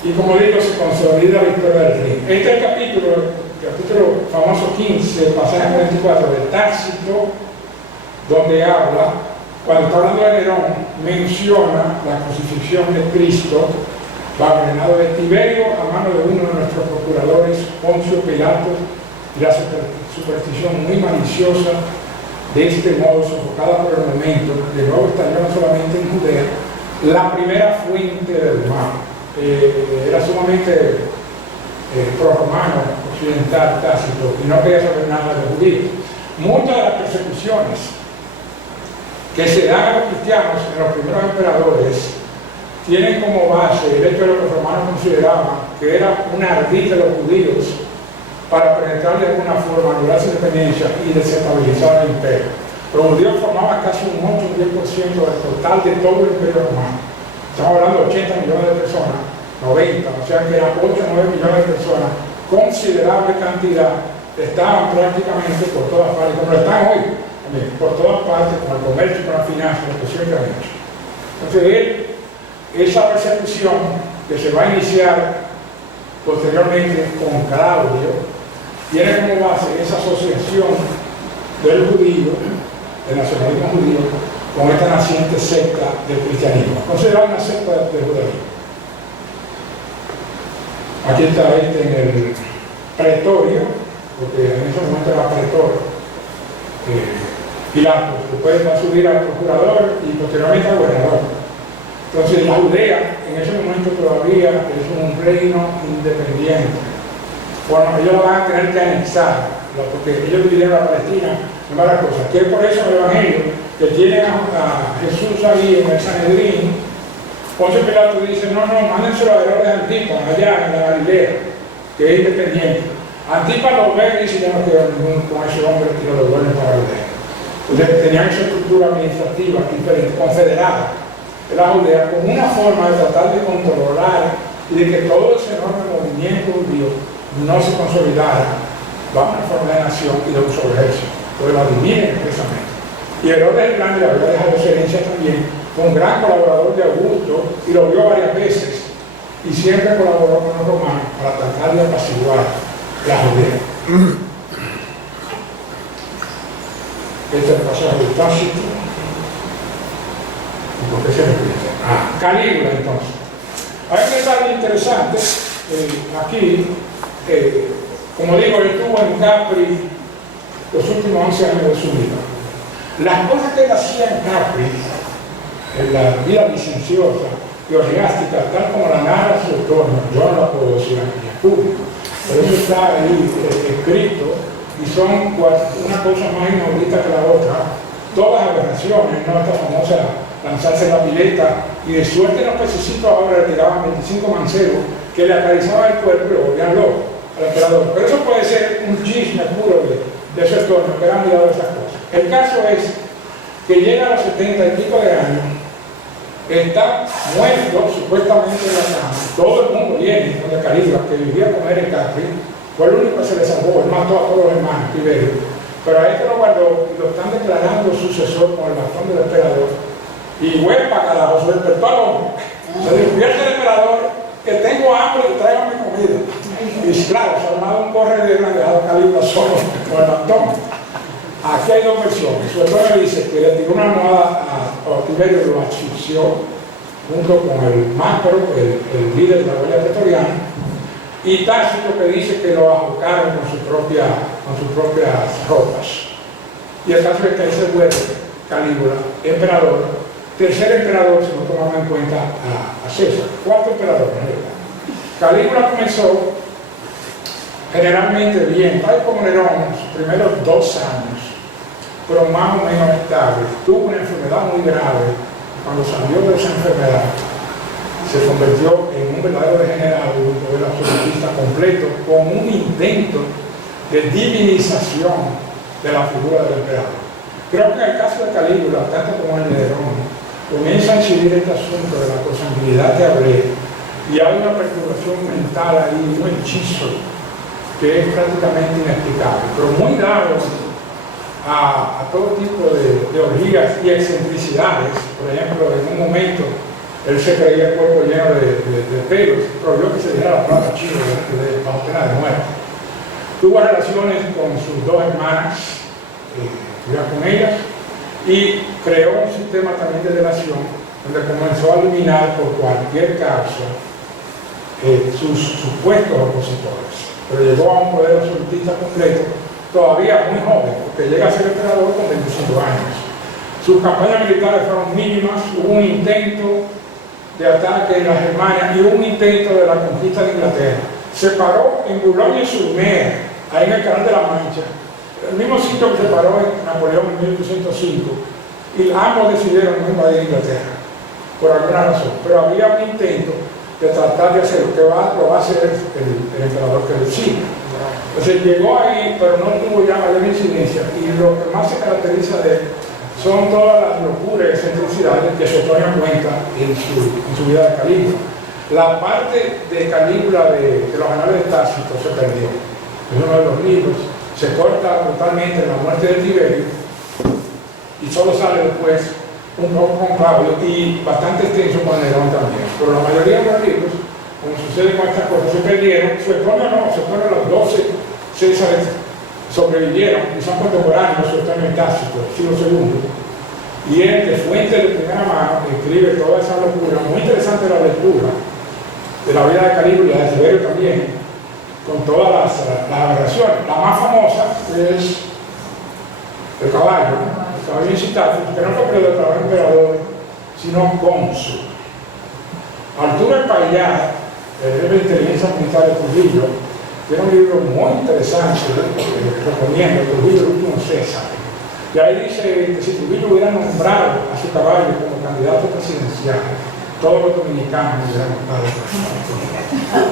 Y como digo, se consolida la historia del rey. Este es el capítulo famoso 15, pasaje 44 de Tácito, donde habla, cuando está hablando de Nerón, menciona la crucifixión de Cristo bajo el reinado de Tiberio a mano de uno de nuestros procuradores, Poncio Pilato, y la superstición muy maliciosa de este modo sofocada por el momento, de nuevo estalló no solamente en Judea, la primera fuente del mal. Era sumamente pro-romano, occidental, Tácito, y no quería saber nada de los judíos. Muchas de las persecuciones que se dan a los cristianos en los primeros emperadores tienen como base el hecho de lo que los romanos consideraban que era un ardid de los judíos para penetrar de alguna forma, lograr su independencia y desestabilizar el imperio. Los judíos formaban casi un 8 o 10% del total de todo el imperio romano. Estamos hablando de 80 millones de personas, 90, o sea que eran 8 o 9 millones de personas, considerable cantidad, estaban prácticamente por todas partes, como lo están hoy, también, por todas partes, con el comercio, con la finanza, lo que siempre han hecho. Entonces, esa persecución que se va a iniciar posteriormente con Claudio, tiene como base esa asociación del judío, del nacionalismo judío, con esta naciente secta del cristianismo, considerada una secta del judaísmo. Aquí está en el pretorio, porque en ese momento era pretor, Pilato, después va a subir al procurador y posteriormente al gobernador. Entonces la Judea en ese momento todavía es un reino independiente. Bueno, ellos lo van a tener que anexar, porque ellos dividieron la Palestina en varias cosas. Que es por eso el Evangelio, que tiene a Jesús ahí en el Sanedrín, Poncio Pilato dice, no, mándenselo a Herodes Antipas, allá en la Galilea, que es independiente. Antipas lo ve y dice, yo no quiero ningún con ese hombre que lo devuelven para Judea. Entonces tenían esa estructura administrativa diferente, confederada de la Judea, como una forma de tratar de controlar y de que todo ese enorme movimiento judío no se consolidara bajo una forma de nación y de uso del ejército. Entonces la dividen expresamente. Y Herodes el Grande le había dejado su herencia también, fue un gran colaborador de Augusto y lo vio varias veces y siempre colaboró con los romanos para tratar de apaciguar la Judea. Este es el pasaje de Tácito. ¿Por qué se repite? Calígula, entonces. Hay un detalle interesante aquí. Como digo, él estuvo en Capri los últimos 11 años de su vida. Las cosas que él hacía en Capri, en la vida licenciosa y orgiástica, tal como la narra su autor, yo no la puedo decir aquí en público, pero eso está ahí escrito y son una cosa más inaudita que la otra. Todas las aberraciones, ¿no? Esta famosa lanzarse en la pileta y de suerte los pececitos ahora le tiraban 25 mancebos que le acarizaban el cuerpo y lo volvían loco al emperador. Pero eso puede ser un chisme puro de su entorno, que han mirado esas cosas. El caso es que llega a los 70 y pico de años, está muerto supuestamente en la cama, todo el mundo viene de Calígula, que vivía con él en Capri, fue el único que se le salvó, él mató a todos los hermanos, Tiberio, pero a este lo guardó y lo están declarando sucesor con el bastón del emperador. Y huepa, carajo, se despertó al hombre, se despierte el emperador, que tengo hambre y tráigame comida. Y claro, se ha armado un corredero y ha dejado a Calígula solo con el bastón. Aquí hay dos versiones. Su hermano dice que le tiró una almohada a Tiberio y lo asfixió junto con el Macro, el líder de la guardia pretoriana, y Tácito que dice que lo ahogaron con sus propias ropas. Y el caso es que ahí se vuelve Calígula, emperador, tercer emperador, si no tomamos en cuenta a César, cuarto emperador en realidad. Calígula comenzó generalmente bien, tal como Nerón, sus primeros 2 años, pero más o menos estable. Tuvo una enfermedad muy grave. Cuando salió de esa enfermedad, se convirtió en un verdadero degenerado, un poder absolutista completo, con un intento de divinización de la figura del emperador. Creo que en el caso de Calígula, tanto como el de Nerón, comienza a incidir este asunto de la consanguinidad que hablé, y hay una perturbación mental ahí, un hechizo que es prácticamente inexplicable, pero muy dado a todo tipo de orgías y excentricidades. Por ejemplo, en un momento él se creía el cuerpo lleno de pelos, prohibió que se dijera la palabra chino bajo pena de muerte. Tuvo relaciones con sus dos hermanas, vivía con ellas, y creó un sistema también de delación donde comenzó a eliminar por cualquier causa sus supuestos opositores. Pero llegó a un poder absolutista completo, todavía muy joven, porque llega a ser emperador con 25 años. Sus campañas militares fueron mínimas, hubo un intento de ataque en la Germania y un intento de la conquista de Inglaterra. Se paró en Boulogne-sur-Mer, ahí en el Canal de la Mancha, el mismo sitio que se paró en Napoleón en 1805, y ambos decidieron no invadir Inglaterra, por alguna razón. Pero había un intento de tratar de hacer lo que lo va a hacer el emperador que le sigue. Entonces llegó ahí, pero no tuvo ya mayor incidencia, y lo que más se caracteriza de él son todas las locuras y excentricidades que Suetonio cuenta en su vida de Calígula. La parte de Calígula de los anales de Tácito se perdió. Es uno de los libros, se corta totalmente la muerte de Tiberio y solo sale después un poco con Claudio y bastante extenso con Nerón también. Pero la mayoría de los libros, como sucede con estas cosas, se perdieron. Suetonio no, Suetonio los 12 Césares sobrevivieron y son contemporáneos, Suetonio y Tácito, del siglo II. Y él, de fuente de primera mano, escribe toda esa locura. Muy interesante la lectura de la vida de Calígula y de Tiberio también, con todas las aberraciones. La más famosa es el caballo incitado, que no fue emperador, sino cónsul. Arturo Espaillat, el jefe de inteligencia militar de Trujillo, tiene un libro muy interesante, que recomiendo, Trujillo, el último César. Y ahí dice que si Trujillo hubiera nombrado a su caballo como candidato presidencial, todos los dominicanos hubieran votado.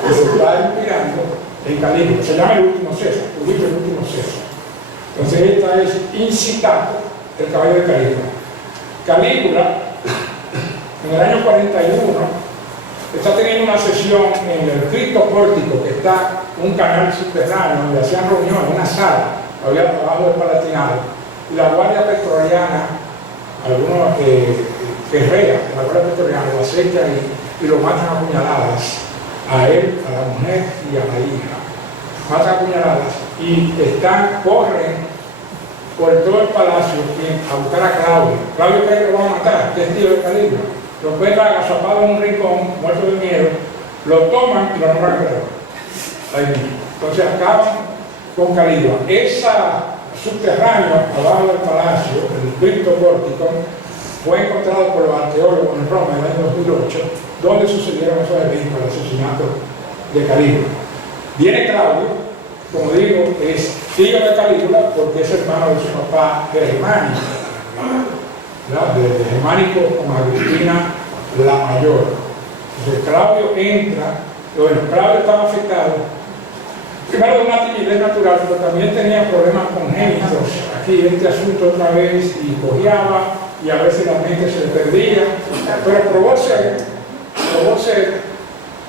Se está inspirando en Calígula, se llama el último César, Trujillo el último César. Entonces esta es incitado el caballo de Calígula. Calígula, en el año 41, está teniendo una sesión en el Cristo Pórtico, que está un canal subterráneo donde hacían reuniones, una sala, había abajo del Palatinado, y la Guardia Pretoriana, algunos guerreros de la Guardia Pretoriana lo acechan y lo matan a puñaladas, a él, a la mujer y a la hija. Matan a puñaladas y corren por todo el palacio a buscar a Claudio. Claudio cree que lo van a matar, que es tío de Calígula. Lo encuentran agazapado en un rincón, muerto de miedo, lo toman y lo nombran emperador. Ahí mismo. Entonces acaban con Calígula. Esa subterráneo, abajo del palacio, el Cristo Pórtico, fue encontrado por los arqueólogos en Roma en el año 2008, donde sucedieron esos eventos, el asesinato de Calígula. Viene Claudio, como digo, es tío de Calígula porque es hermano de su papá Germánico, de Germánico con Agrippina la Mayor. Entonces Claudio entra, Claudio estaba afectado primero de una timidez natural, pero también tenía problemas congénitos. Aquí este asunto otra vez y cojeaba y a veces la mente se le perdía, pero probó ser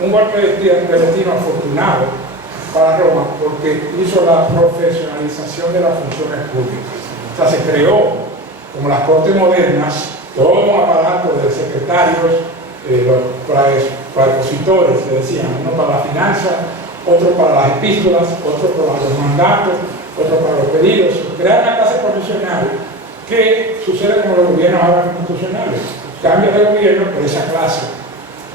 un golpe de destino afortunado para Roma, porque hizo la profesionalización de las funciones públicas. O sea, se creó, como las cortes modernas, todo un aparato de secretarios, los praepositores, se decían, uno para la finanza, otro para las epístolas, otro para los mandatos, otro para los pedidos. Crear una clase profesional que sucede como los gobiernos ahora constitucionales. Cambia de gobierno por esa clase.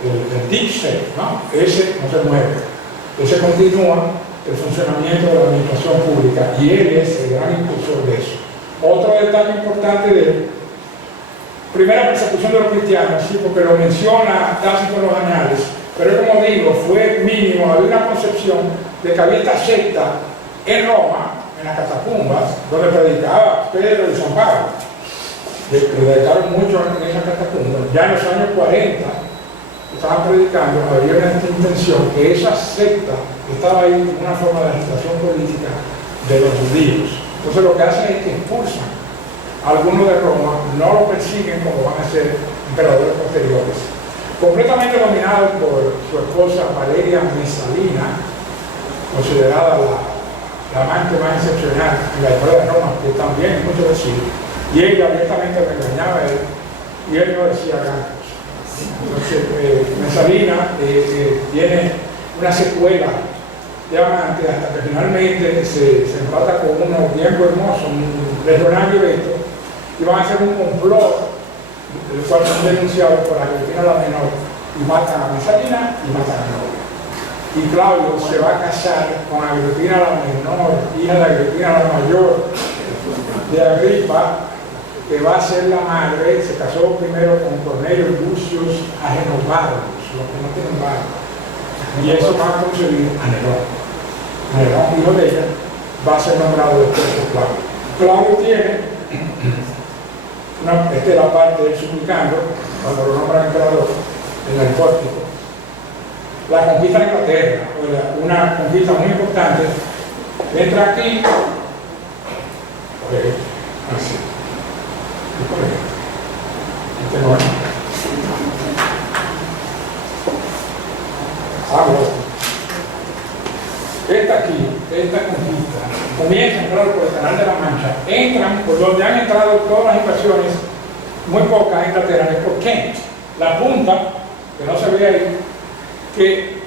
El DICSE, ¿no? Ese no se mueve. Ese continúa el funcionamiento de la administración pública y él es el gran impulsor de eso. Otro detalle importante de él, primera persecución de los cristianos, sí, porque lo menciona Tácito en los anales, pero como digo, fue mínimo. Había una concepción de que había esta secta en Roma, en las catacumbas, donde predicaba Pedro y San Pablo. Predicaron mucho en esas catacumbas. Ya en los años 40 estaban predicando, había una intención que esa secta estaba ahí en una forma de agitación política de los judíos. Entonces lo que hacen es que expulsan a algunos de Roma, no lo persiguen como van a ser emperadores posteriores. Completamente dominado por su esposa Valeria Mesalina, considerada la amante más excepcional en la historia de Roma, que también mucho decir, y ella abiertamente le engañaba a él, y él no decía gran cosa. Entonces, Mesalina tiene una secuela de amante hasta que finalmente se empata con uno bien hermoso, un legionario de esto, y van a hacer un complot, el cual son denunciados por Agripina la Menor, y matan a Mesalina y matan a Claudio. Y Claudio se va a casar con Agripina la Menor, hija de Agripina la Mayor, de Agripa, que va a ser la madre. Se casó primero con Cornelio Lucius Agenovaros, los que no tienen barba, y eso va a concebir a Nerón. Nerón, hijo de ella, va a ser nombrado después por Claudio. Claudio tiene, esta es la parte del suplicando, cuando lo nombran emperador, en el pórtico. La conquista de Inglaterra, una conquista muy importante, entra aquí, así, y por ahí, este no es. Esta aquí, esta conquista, comienza a entrar por el Canal de la Mancha, entran por donde han entrado todas las invasiones, muy pocas en Inglaterra, es por Kent, la punta, que no se ve ahí, que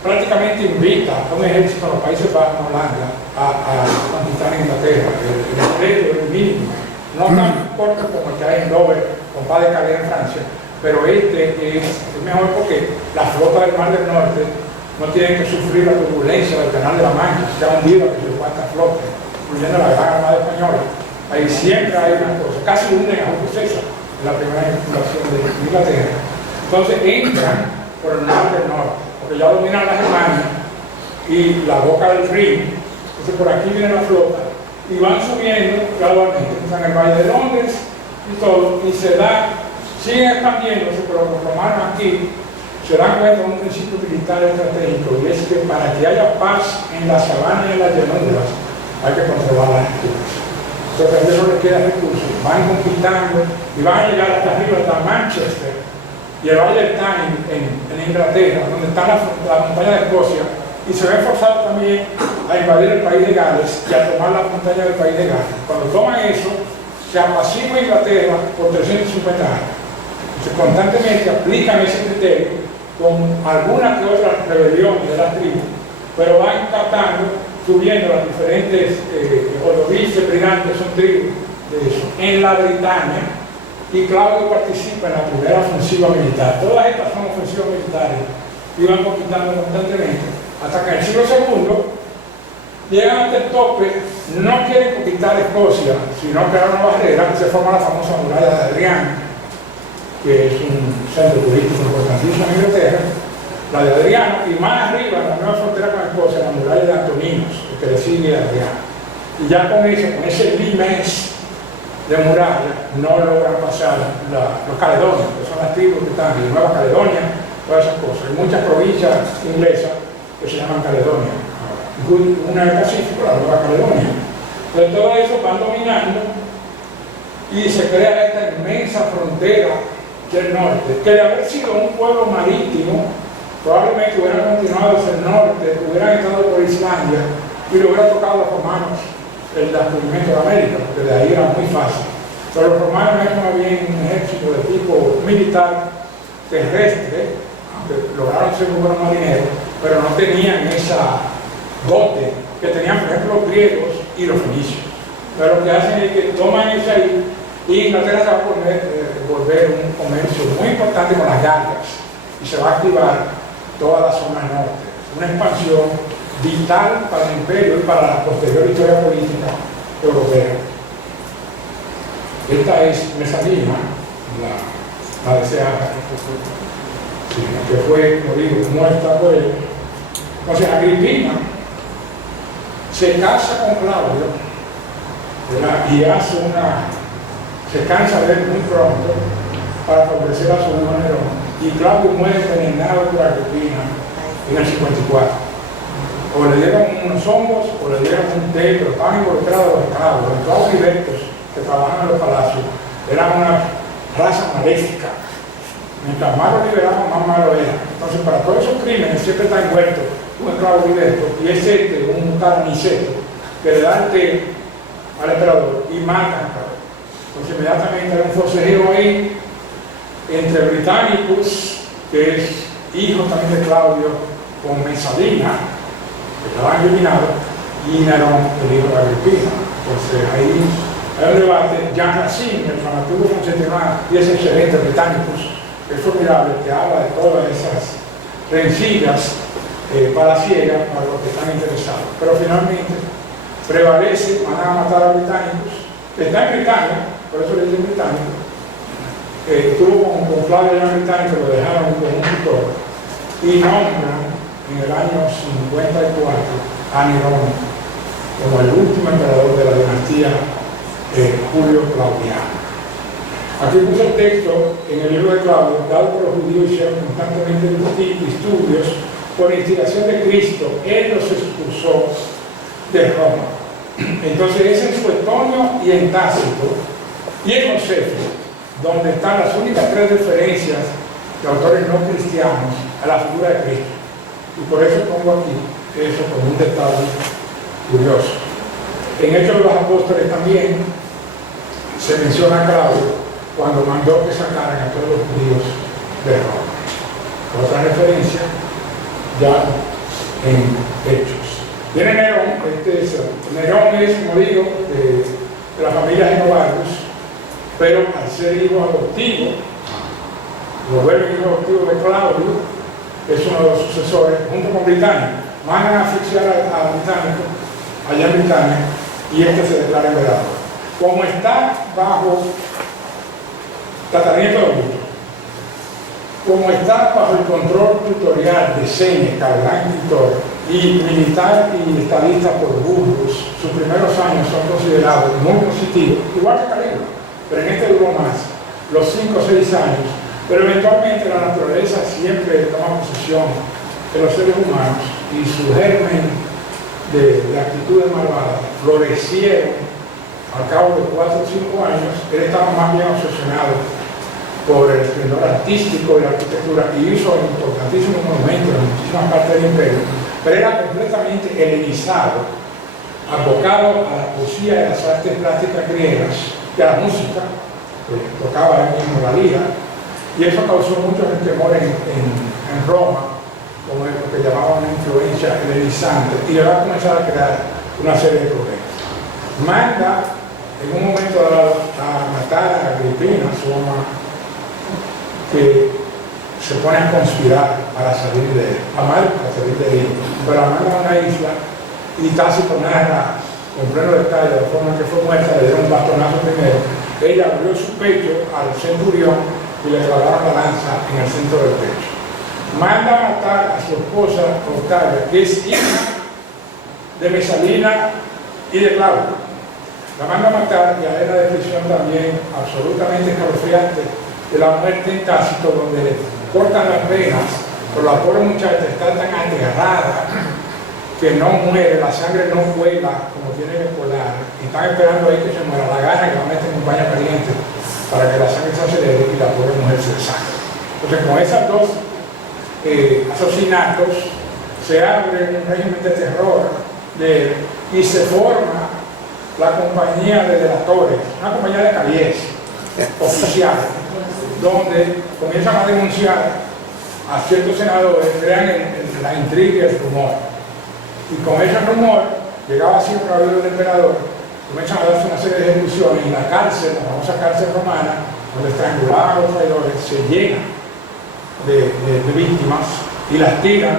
prácticamente invita a un ejército de los Países Bajos, Holanda, a conquistar Inglaterra. El estrecho es el mínimo, no tan corto como el que hay en Dover, con Pas de Calais en Francia, pero este es mejor porque la flota del Mar del Norte no tiene que sufrir la turbulencia del Canal de la Mancha, se ha hundido a que se cuantas flotas, incluyendo la Gran Armada Española. Ahí siempre hay una cosa, casi hunden a Julio César en la primera invasión de Inglaterra. Entonces entran por el Mar del Norte, porque ya dominan la Germania y la boca del Rin. Entonces por aquí viene la flota y van subiendo gradualmente, están en el Valle de Londres y todo, y se da, siguen expandiéndose, pero los romanos aquí se dan cuenta de un principio militar estratégico, y es que para que haya paz en la sabana y en las llanuras hay que controlar las alturas. Entonces a ellos no les quedan recursos, van conquistando y van a llegar hasta arriba, hasta Manchester y el Valle del Tyne en Inglaterra, donde está la montaña de Escocia, y se ven forzados también a invadir el país de Gales y a tomar la montaña del país de Gales. Cuando toman eso, se apacigua Inglaterra por 350 años. Entonces, constantemente aplican ese criterio con algunas que otras rebeliones de las tribus, pero van captando, subiendo las diferentes odovices, brigantes, son tribus de eso, en la Britania, y Claudio participa en la primera ofensiva militar. Todas estas son ofensivas militares, iban conquistando constantemente, hasta que en el siglo II llegan hasta el tope, no quieren conquistar Escocia, sino crear una barrera, que se forma la famosa muralla de Adrián, que es un centro turístico importantísimo en Inglaterra, la de Adriano, y más arriba, en la nueva frontera con Escocia, la muralla de Antoninos, que le sigue a Adriano. Y ya con ese limes de muralla, no logran pasar los caledonios, que son las tribus que están en Nueva Caledonia, todas esas cosas. Hay muchas provincias inglesas que se llaman Caledonia, una del Pacífico, la Nueva Caledonia. Entonces todo eso van dominando y se crea esta inmensa frontera del norte, que de haber sido un pueblo marítimo, probablemente hubieran continuado hacia el norte, hubieran estado por Islandia y le hubieran tocado a los romanos el descubrimiento de América, porque de ahí era muy fácil. Pero los romanos eran más bien un ejército de tipo militar terrestre, aunque lograron ser muy buenos marineros, pero no tenían esa dote que tenían, por ejemplo, los griegos y los fenicios. Pero lo que hacen es que toman eso ahí, y Inglaterra se va a volver un comercio muy importante con las Galias, y se va a activar toda la zona norte. Una expansión vital para el imperio y para la posterior historia política europea. Esta es Mesalina, la deseada, que fue, como digo, muerta por él. Entonces Agripina se casa con Claudio, ¿verdad? Y se cansa de él muy pronto para favorecer a su hijo Nerón, y Claudio muere envenenado por Agripina en el 54. O le dieron unos hongos o le dieron un té, pero estaban involucrados los esclavos. Los esclavos libertos que trabajaban en los palacios eran una raza maléfica. Mientras más lo liberaban, más malo era. Entonces, para todos esos crímenes siempre está envuelto un esclavo liberto, y es un tal Aniceto, que le da el té al emperador y matan al emperador. Entonces inmediatamente hay un forcejeo ahí entre Britannicus, que es hijo también de Claudio, con Mesalina, que estaban eliminados, y Nerón, el hijo de Agripina. Entonces ahí hay un debate. Jean Racine, el dramaturgo contemporáneo, y es excelente, Britannicus, es formidable, que habla de todas esas rencillas palaciegas para los que están interesados. Pero finalmente prevalece, van a matar a Britannicus, que está en Britania, por eso le dicen británico. Estuvo con Flavio León Británico, lo dejaron con un tutor, y nombran en el año 54 a Nerón como el último emperador de la dinastía Julio Claudiano. Aquí puse el texto en el libro de Claudio, dado por los judíos hicieron constantemente estudios por instigación de Cristo. Él los expulsó de Roma. Entonces es en Suetonio y en Tácito y en Josefo donde están las únicas tres referencias de autores no cristianos a la figura de Cristo. Y por eso pongo aquí eso como un detalle curioso. En Hechos de los Apóstoles también se menciona a Claudio cuando mandó que sacaran a todos los judíos de Roma. Otra referencia ya en Hechos. Viene Nerón. Nerón es, como digo, de la familia Genovargus, pero al ser hijo adoptivo, lo vuelve hijo adoptivo de Claudio, es uno de los sucesores, junto con Britania. Mandan a asfixiar a Británico allá en Britania, y este se declara emperador. Como está bajo tataranieto de Augusto, como está bajo el control tutorial de Séneca, el gran escritor, y militar y estadista por Burgos, sus primeros años son considerados muy positivos, igual que Calígula, pero en este duró más, los 5 o 6 años, pero eventualmente la naturaleza siempre toma posesión de los seres humanos y su germen de actitudes malvadas florecieron al cabo de 4 o 5 años. Él estaba más bien obsesionado por el esplendor artístico y la arquitectura, y hizo importantísimos monumentos en muchísimas partes del imperio, pero era completamente helenizado, abocado a la poesía y a las artes plásticas griegas y a la música, que tocaba él mismo la lira, y eso causó mucho temor en Roma, como lo que llamaban una influencia helenizante, y le va a comenzar a crear una serie de problemas. Manda en un momento dado a matar a Agripina, su mamá, que se pone a conspirar para salir de Amal, para salir de ahí, pero la manda a una isla, y Tácito narra con pleno detalle de forma que fue muerta, le dieron un bastonazo primero, ella abrió su pecho al centurión y le clavaron la lanza en el centro del pecho. Manda a matar a su esposa Octavia, que es hija de Mesalina y de Claudio. La manda a matar, y a él la descripción también absolutamente escalofriante de la muerte en Tácito, donde le cortan las venas, pero la pobre muchacha está tan aterrada que no muere, la sangre no vuela como tiene que volar, y están esperando ahí que se muera, la gana y la meten en un baño caliente para que la sangre se acelere y la pobre mujer se desangre. Entonces, con esos dos asesinatos se abre un régimen de terror y se forma la compañía de delatores, una compañía de calles oficial, donde comienzan a denunciar a ciertos senadores, crean la intriga y el rumor. Y con ese rumor, llegaba siempre a oído del emperador, comienzan a darse una serie de ejecuciones, y la cárcel, la famosa cárcel romana, donde estrangulaban a los traidores, se llena de víctimas y las tiran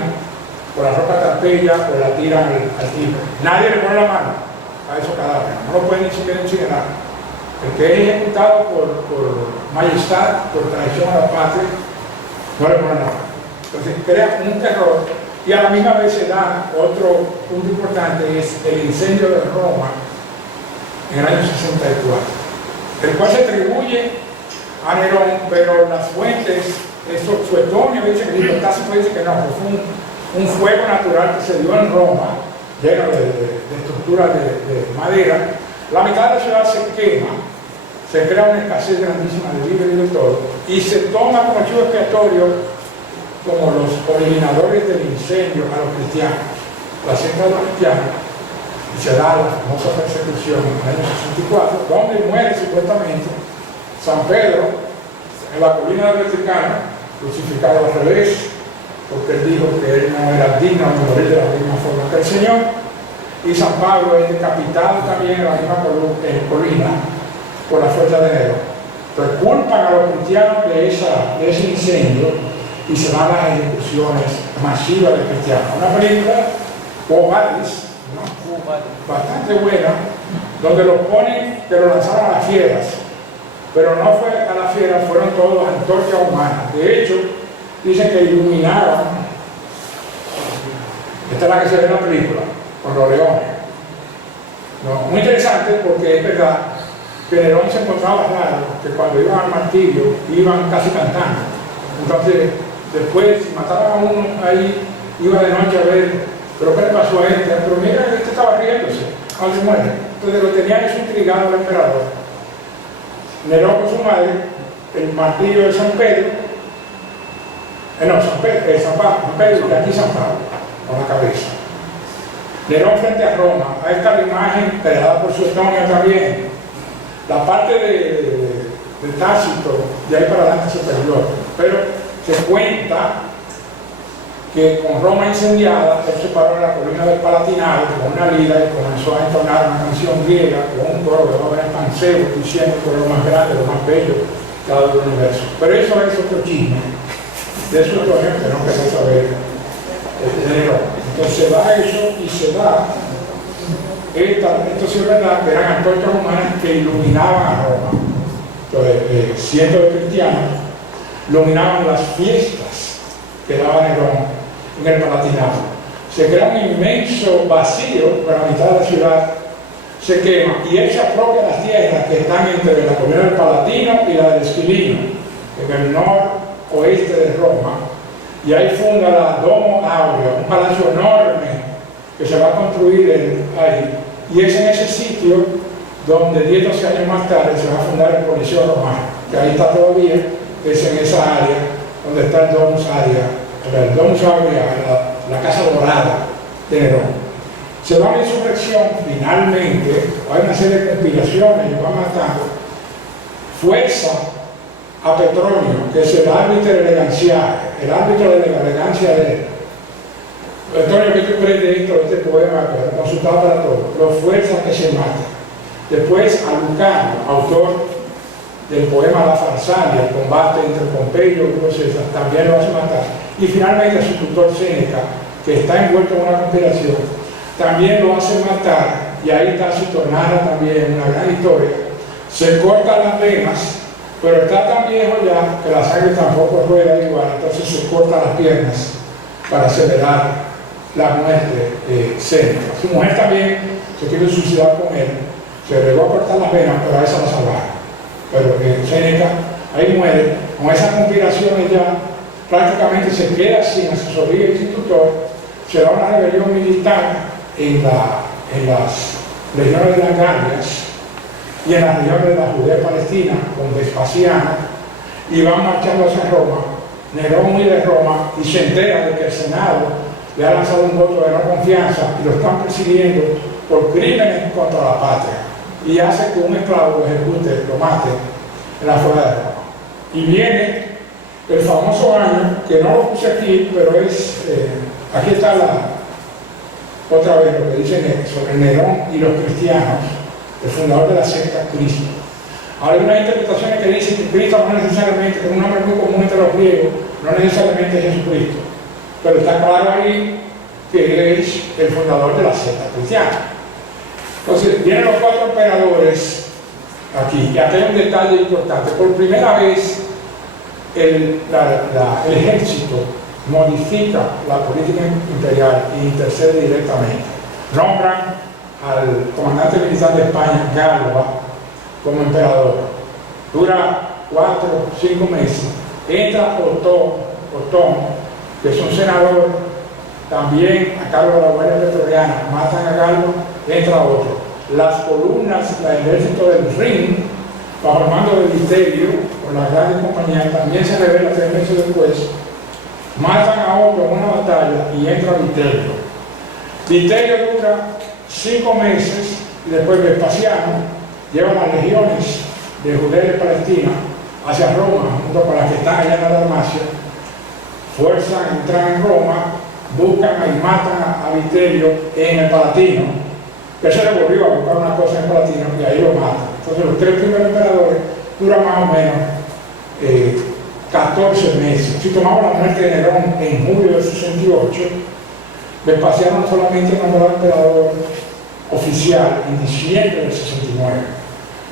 por la roca tapella o la tiran al Tibre. Nadie le pone la mano a esos cadáveres, no lo pueden ni siquiera incinerar. El que es ejecutado por majestad, por traición a la patria, no le ponen la mano. Entonces crea un terror, y a la misma vez se da otro punto importante, es el incendio de Roma en el año 64, el cual se atribuye a Nerón, pero las fuentes, Suetonio dice que sí, Tácito dice que no, que fue un fuego natural que se dio en Roma, lleno de estructuras de madera. La mitad de la ciudad se quema, se crea una escasez grandísima de víveres y de todo, y se toma como chivo expiatorio como los originadores del incendio a los cristianos, la secta de los cristianos, y se da la famosa persecución en el año 64, donde muere supuestamente San Pedro en la colina del Vaticano, crucificado al revés, porque él dijo que él no era digno de morir de la misma forma que el Señor, y San Pablo es decapitado también en la misma colina por la fuerza de Nerón. Entonces culpan a los cristianos de ese incendio y se dan las ejecuciones masivas de cristianos. Una película, Quo Vadis, ¿no? Bastante buena, donde los ponen que lo lanzaron a las fieras, pero no fue a las fieras, fueron todos antorchas humanas. De hecho, dicen que iluminaron, esta es la que se ve en la película, con los leones. No, muy interesante porque es verdad que Nerón se encontraba raro, que cuando iban al martirio iban casi cantando. Entonces, después, si mataban a uno ahí, iba de noche a ver, pero ¿qué le pasó a este? Pero mira, este estaba riéndose cuando se muere. Entonces lo tenían eso intrigado al emperador. Nerón con su madre, el martirio de San Pedro, San Pedro, y aquí San Pablo, con la cabeza. Nerón frente a Roma, ahí está la imagen creada por Suetonio también. La parte de Tácito, de ahí para adelante se perdió, pero se cuenta que con Roma incendiada, él se paró en la colina del Palatinado con una lira y comenzó a entonar una canción griega con un coro de jóvenes panseos diciendo que era lo más grande, lo más bello del universo. Pero eso es otro chisme, de eso es otro ejemplo, no quería saber de Nerón. Entonces se da eso y se da, esto sí es verdad, que eran antorchas humanas que iluminaban a Roma. Entonces, cientos de cristianos iluminaban las fiestas que daba Nerón en el Palatinado. Se crea un inmenso vacío por la mitad de la ciudad, se quema y él se apropia las tierras que están entre la colina del Palatino y la del Esquilino, en el noroeste de Roma, y ahí funda la Domo Aurea, un palacio enorme que se va a construir ahí, y es en ese sitio donde 10-12 años más tarde se va a fundar el Coliseo Romano, que ahí está todavía, es en esa área donde está el Domus Aurea, la Casa Dorada de Nerón. Se va a la insurrección, finalmente, hay una serie de conspiraciones y van matando, fuerza a Petronio, que es el árbitro elegancial, el árbitro de la elegancia de él. Petronio, ¿qué tú crees de esto, de este poema? Consultado para todos. Los fuerzas que se matan. Después a Lucano, autor del poema La Farsalia, el combate entre Pompeyo y Julio César, también lo hace matar. Y finalmente a su tutor Séneca, que está envuelto en una conspiración, también lo hace matar, y ahí Tácito narra también una gran historia. Se cortan las venas, pero está tan viejo ya que la sangre tampoco rueda igual, entonces se corta las piernas para acelerar la muerte de Séneca. Su mujer también se quiere suicidar con él, se llegó a cortar las venas, pero a esa la salvaron. Pero Séneca ahí muere, con esas conspiraciones ya prácticamente se queda sin asesoría y sin tutor, se da una rebelión militar en las regiones de las Galias y en las regiones de la Judea Palestina con Vespasiano, y van marchando hacia Roma. Nerón huye de Roma y se entera de que el Senado le ha lanzado un voto de no confianza y lo están persiguiendo por crímenes contra la patria, y hace que un esclavo lo ejecute, lo mate en la fuera de Roma. Y viene el famoso año, que no lo puse aquí, pero es, aquí está otra vez lo que dicen sobre Nerón y los cristianos, el fundador de la secta Cristo. Ahora hay unas interpretaciones que dicen que Cristo no necesariamente, que es un nombre muy común entre los griegos, no necesariamente es Jesucristo, pero está claro ahí que es el fundador de la secta cristiana. Entonces, vienen los 4 emperadores aquí, y aquí hay un detalle importante. Por primera vez, el ejército modifica la política imperial e intercede directamente. Nombran al comandante militar de España, Galba, como emperador. Dura 4 o 5 meses. Entra Otón, que es un senador, también a cargo de la Guardia Pretoriana, matan a Galba, entra otro. Las columnas del ejército del Rin, bajo el mando de Vitelio, con las grandes compañías, también se revela 3 meses después, matan a otro en una batalla y entra Vitelio. Vitelio dura 5 meses, y después Vespasiano lleva las legiones de Judea y Palestina hacia Roma, junto con las que están allá en la Dalmacia, fuerzan, entran en Roma, buscan y matan a Vitelio en el Palatino, que se le volvió a buscar una cosa en el Palatino y ahí lo matan. Entonces los 3 primeros emperadores duran más o menos 14 meses. Si tomamos la muerte de Nerón en julio del 68, Vespasiano solamente nombró emperador oficial en diciembre del 69.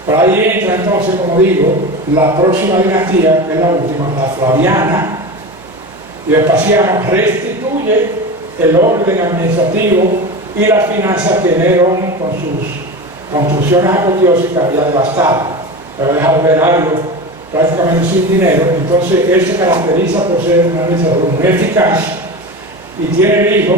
Por ahí entra entonces, como digo, la próxima dinastía, que es la última, la Flaviana, y Vespasiano restituye el orden administrativo y las finanzas que Nerón, con sus construcciones apoteósicas, había devastado. Pero deja de ver algo prácticamente sin dinero. Entonces él se caracteriza por ser un administrador muy eficaz y tiene el hijo